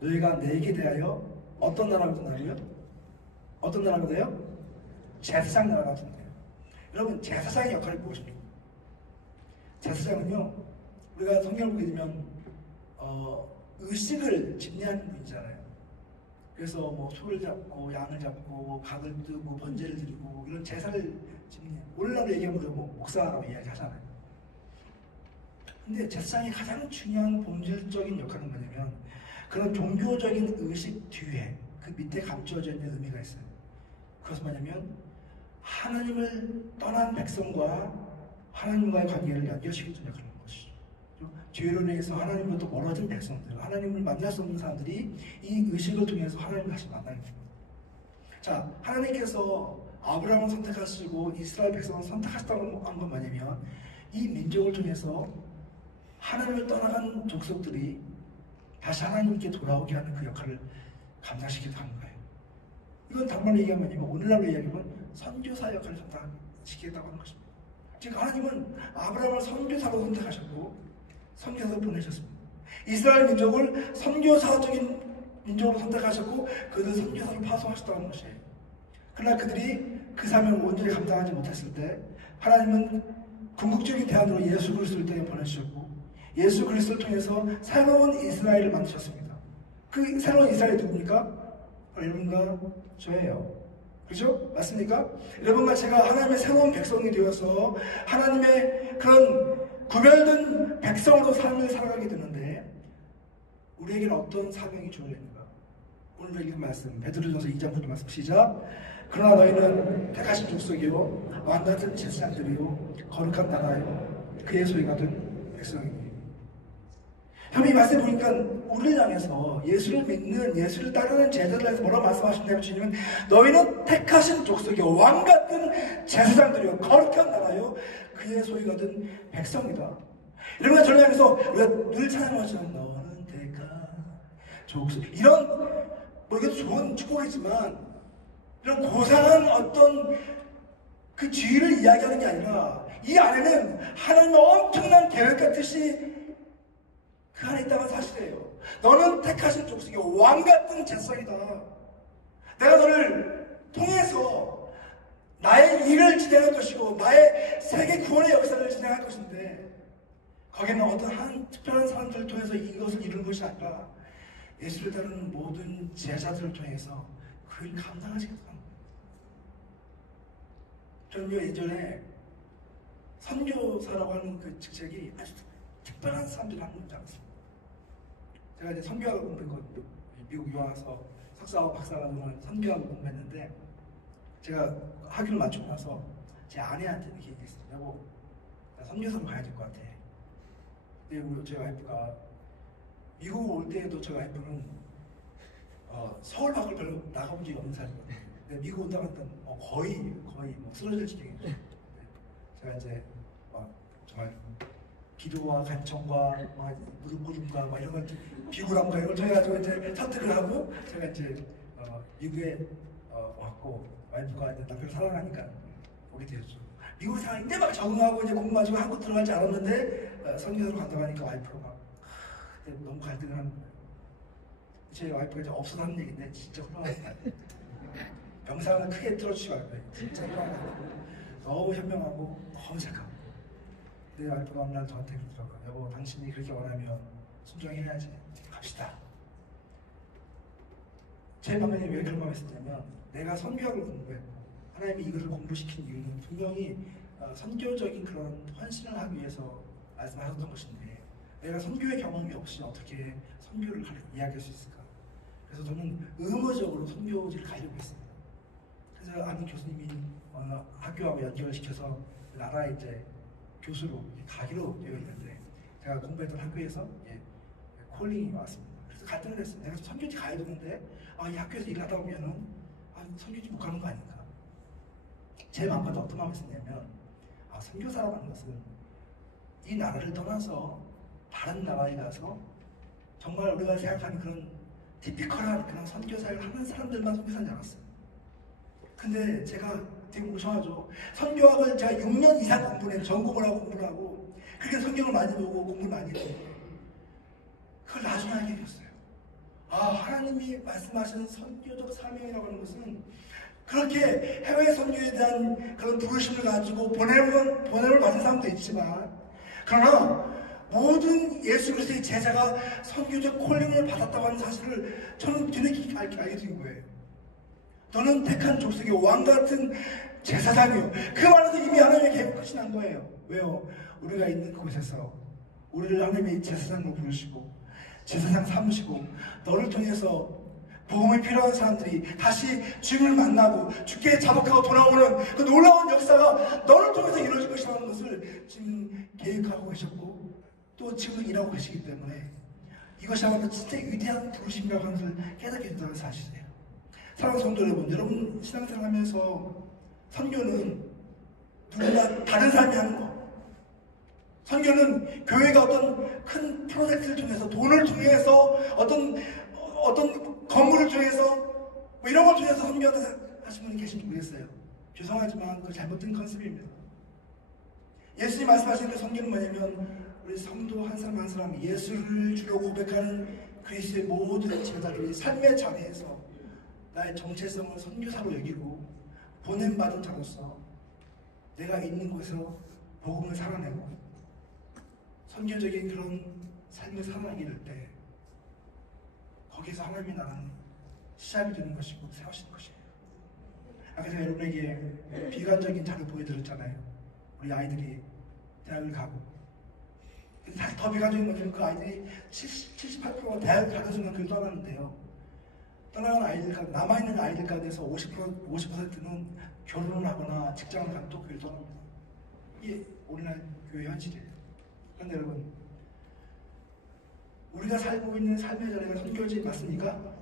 너희가 내게 대하여 어떤 나라가 된다고요? 어떤 나라가 돼요? 제사장 나라가 된대요. 여러분, 제사장의 역할이 무엇입니까? 제사장은요, 우리가 성경을 보게 되면 의식을 집례하는 분이잖아요. 그래서 뭐 소를 잡고 양을 잡고 각을 뜨고 번제를 드리고 이런 제사를 집례. 오늘날로 얘기하면 우리가 뭐 목사라고 이야기하잖아요. 근데 제사장이 가장 중요한 본질적인 역할은 뭐냐면 그런 종교적인 의식 뒤에 그 밑에 감춰져 있는 의미가 있어요. 그것은 뭐냐면 하나님을 떠난 백성과 하나님과의 관계를 연결시키는 역할을 하는 것이죠. 죄로 인해서 하나님으로부터 멀어진 백성들, 하나님을 만날 수 없는 사람들이 이 의식을 통해서 하나님을 다시 만나게 됩니다. 자, 하나님께서 아브라함을 선택하시고 이스라엘 백성을 선택하셨다고 한 건 뭐냐면 이 민족을 통해서 하나님을 떠나간 족속들이 다시 하나님께 돌아오게 하는 그 역할을 감당시키기도 하는 거예요. 이건 단말로 얘기하면 뭐냐면 오늘날로 얘기하면 선교사 역할을 감당시키겠다고 하는 것입니다. 즉 하나님은 아브라함을 선교사로 선택하셨고 선교사로 보내셨습니다. 이스라엘 민족을 선교사적인 민족으로 선택하셨고 그들을 선교사로 파송하셨다는 것이에요. 그러나 그들이 그 사명을 온전히 감당하지 못했을 때 하나님은 궁극적인 대안으로 예수 그리스도를 통해 보내주셨고 예수 그리스도를 통해서 새로운 이스라엘을 만드셨습니다. 그 새로운 이스라엘이 누굽니까? 여러분과 저예요. 그렇죠? 맞습니까? 여러분과 제가 하나님의 새로운 백성이 되어서 하나님의 그런 구별된 백성으로 삶을 살아가게 되는데 우리에게는 어떤 사명이 주어졌는가? 오늘 읽은 말씀 베드로전서 2장 말씀 시작. 그러나 너희는 택하신 족속이요 왕같은 제사장들이요 거룩한 나라요 그의 소유가 된 백성이니. 이 말씀 보니까 우리를 향해서 예수를 믿는 예수를 따르는 제자들을 해서 뭐라고 말씀하셨냐면 주님은 너희는 택하신 족속이요 왕같은 제사장들이요 거룩한 나라요 그의 소유가 된 백성이다. 이러면 저를 향해서 우리가 늘 찬양하죠. 너는 택한 족속. 이런 뭐 이것도 좋은 축복이지만 이런 고상한 어떤 그 지위를 이야기하는 게 아니라 이 안에는 하나님의 엄청난 계획과 뜻이 그 안에 있다는 사실이에요. 너는 택하신 족속이요 왕같은 제사장이다. 내가 너를 통해서 나의 일을 진행할 것이고 나의 세계 구원의 역사를 진행할 것인데 거기는 어떤 한 특별한 사람들을 통해서 이것을 이루는 것이 아니라 예수를 따르는 모든 제자들을 통해서 그 일을 감당하시겠다. 저는요 예전에 선교사라고 하는 그 직책이 아주 특별한 사람들을 한 건지 알았습니다. 제가 이제 선교학을 공부했거든요. 미국 유학 와서 석사와 박사과정을 선교학을 공부했는데 제가 학위를 마치고 나서 제 아내한테 이렇게 얘기했어요. 여보, 나 선교사로 가야 될 것 같아. 근데 제 와이프가 미국 올 때에도 제 와이프는 서울 밖을 별로 나가본 적이 없는 사람이거든요. 근데 미국 온다고 했더니 거의 뭐 쓰러질 지경이었어요. 제가 이제 정말 기도와 간청과 무릎 꿇음과 이런 걸 비굴함과 이걸 통해가지고 이제 설득을 하고 제가 이제 미국에 왔고 와이프가 이제 남편을 사랑하니까 오게 되었죠. 미국 생활 이제 막 적응하고 이제 공부 마치고 한국 들어갈 줄 알았는데 선교사로 간다고 하니까 와이프가 막 너무 갈등을 하는 거예요. 제 와이프가 이제 없어하는 얘기인데 진짜 훌륭하다. 명상을 크게 틀어주시고 할 거예요. 진짜 훌륭하다. 너무 현명하고 너무 착하고. 내 와이프가 어느 날 저한테 그러더라고요. 여보, 당신이 그렇게 원하면 순종해야지. 갑시다. 제 방면에 왜 그런 마음이 있었냐면 내가 선교학을 공부했고 하나님이 이것을 공부시킨 이유는 분명히 선교적인 그런 헌신을 하기 위해서 말씀하셨던 것인데 내가 선교의 경험이 없이 어떻게 선교를 이야기할 수 있을까? 그래서 저는 의무적으로 선교지를 가려고 했습니다. 그래서 아는 교수님이 학교하고 연결을 시켜서 나라에 이제 교수로 가기로 되어 있는데 제가 공부했던 학교에서 콜링이 왔습니다. 그래서 갈등을 했어요. 내가 선교지 가야 되는데 이 학교에서 일하다 보면은 선교지 못 가는 거 아닌가? 제 마음과도 어떤 마음이 있었냐면 선교사라는 것은 이 나라를 떠나서 다른 나라에 가서 정말 우리가 생각하는 그런 티피컬한 그런 선교사를 하는 사람들만 선교사인 줄 알았어요. 근데 제가 되게 무서워하죠. 선교학을 제가 6년 이상 공부를 해요. 전공을 하고 공부를 하고 그렇게 성경을 많이 보고 공부를 많이 해요. 그걸 나중에 알게 되었어요. 하나님이 말씀하시는 선교적 사명이라고 하는 것은 그렇게 해외 선교에 대한 그런 부르심을 가지고 보냄을 받은 사람도 있지만 그러나 모든 예수 그리스도의 제자가 선교적 콜링을 받았다고 하는 사실을 저는 뒤늦게 알게 된 거예요. 너는 택한 족속의 왕같은 제사장이요. 그 말에서 이미 하나님의 계획 끝이 난 거예요. 왜요? 우리가 있는 그곳에서 우리를 하나님의 제사장으로 부르시고 제사장 삼으시고 너를 통해서 복음이 필요한 사람들이 다시 주님을 만나고 주께 자복하고 돌아오는 그 놀라운 역사가 너를 통해서 이루어질 것이라는 것을 지금 계획하고 계셨고 또 지금 일하고 계시기 때문에 이것이야말로 진짜 위대한 부르심이라고 하는 것을 깨닫게 된다는 사실이에요. 사랑하는 성도 여러분 신앙생활 하면서 선교는 누구나 다른 사람이 하는 거. 선교는 교회가 어떤 큰 프로젝트를 통해서 돈을 통해서 어떤 건물을 통해서 이런 걸 통해서 선교하시는 분이 계신지 모르겠어요. 죄송하지만 그건 잘못된 컨셉입니다. 예수님 말씀하시는 그 선교는 뭐냐면 우리 성도 한 사람 한 사람 예수를 주로 고백하는 그리스도의 모든 제자들이 삶의 자리에서 나의 정체성을 선교사로 여기고 보냄받은 자로서 내가 있는 곳에서 복음을 살아내고 선교적인 그런 삶을 살아내게 될 때 거기서 하나님이 나는 시작이 되는 것이고 세우시는 것이에요. 아까 제가 여러분에게 비관적인 자료 보여드렸잖아요. 우리 아이들이 대학을 가고 사실 더 비관적인 것은 그 아이들이 78%가 대학을 가는 순간 그걸 떠나는데요. 떠나는 아이들, 남아있는 아이들 가운데서 50%는 결혼을 하거나 직장을 가면 또 교회를 떠납니다. 이게 오늘날 교회 현실이에요. 그런데 여러분, 우리가 살고 있는 삶의 자리가 선교지 맞습니까?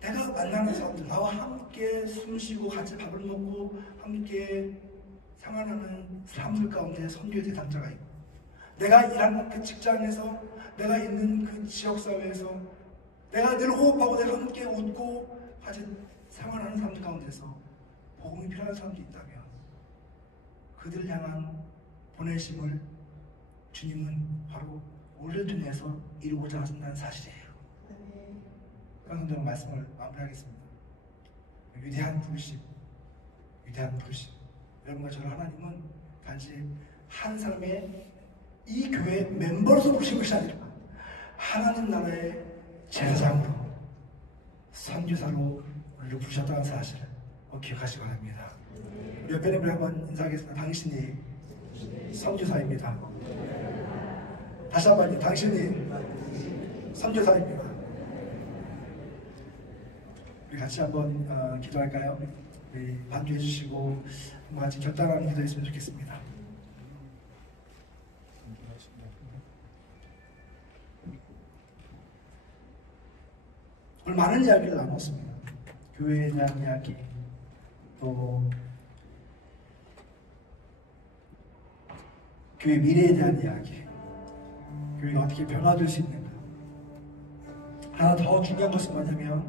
내가 만나는 사람들, 나와 함께 숨쉬고 같이 밥을 먹고 함께 생활하는 사람들 가운데 선교의 대상자가 있고 내가 일하는 그 직장에서 내가 있는 그 지역사회에서 내가 늘 호흡하고 내가 함께 웃고 같이 생활하는 사람들 가운데서 복음이 필요한 사람들이 있다면 그들을 향한 보내심을 주님은 바로 우리를 통해서 이루고자 하신다는 사실이에요. 그런 정도 말씀을 마무리하겠습니다. 위대한 부르심, 위대한 부르심. 여러분과 저를 하나님은 단지 한 사람의 이 교회 멤버로서 부르신 것이 아니라 하나님 나라의 제사장으로 선교사로 우리를 부르셨다는 사실을 기억하시기 바랍니다. 우리 옆에 있는 분을 한번 인사하겠습니다. 당신이 선교사입니다. 다시 한번 당신이 선교사입니다. 우리 같이 한번 기도할까요? 우리 반주해 주시고 같이 결단하는 기도했으면 좋겠습니다. 오늘 많은 이야기를 나눴습니다. 교회에 대한 이야기, 또 교회 미래에 대한 이야기, 교회가 어떻게 변화될 수 있는가. 하나 더 중요한 것은 뭐냐면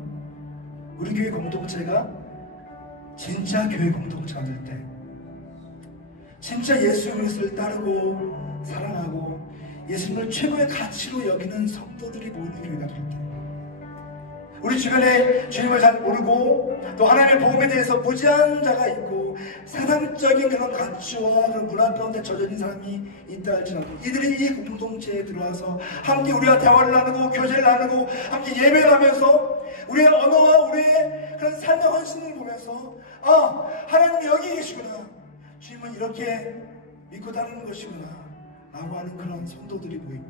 우리 교회 공동체가 진짜 교회 공동체가 될 때, 진짜 예수 그리스도를 따르고 사랑하고 예수님을 최고의 가치로 여기는 성도들이 모이는 교회가 될 때, 우리 주변에 주님을 잘 모르고 또 하나님의 복음에 대해서 무지한 자가 있고 세상적인 그런 가치와 그런 문화 가운데 젖어 있는 사람이 있다 할지라도 이들이 이 공동체에 들어와서 함께 우리와 대화를 나누고 교제를 나누고 함께 예배를 하면서 우리의 언어와 우리의 그런 삶의 헌신을 보면서 아, 하나님이 여기 계시구나, 주님은 이렇게 믿고 따르는 것이구나 라고 하는 그런 성도들이 모인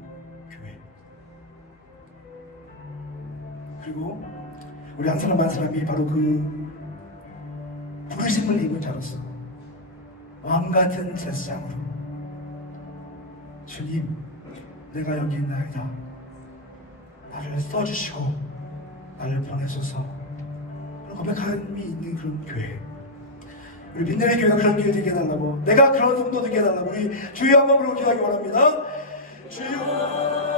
교회. 그리고 우리 한 사람 한 사람이 바로 그 부르심을 입은 자로서 왕같은 제사장으로 주님, 내가 여기 있나이다, 나를 써주시고 나를 보내소서 그런 고백함이 있는 그런 교회, 우리 민들의 교회가 그런 교회 되게 해달라고, 내가 그런 성도 되게 해달라고 우리 주여 한번 부르고 기도하기 바랍니다. 주여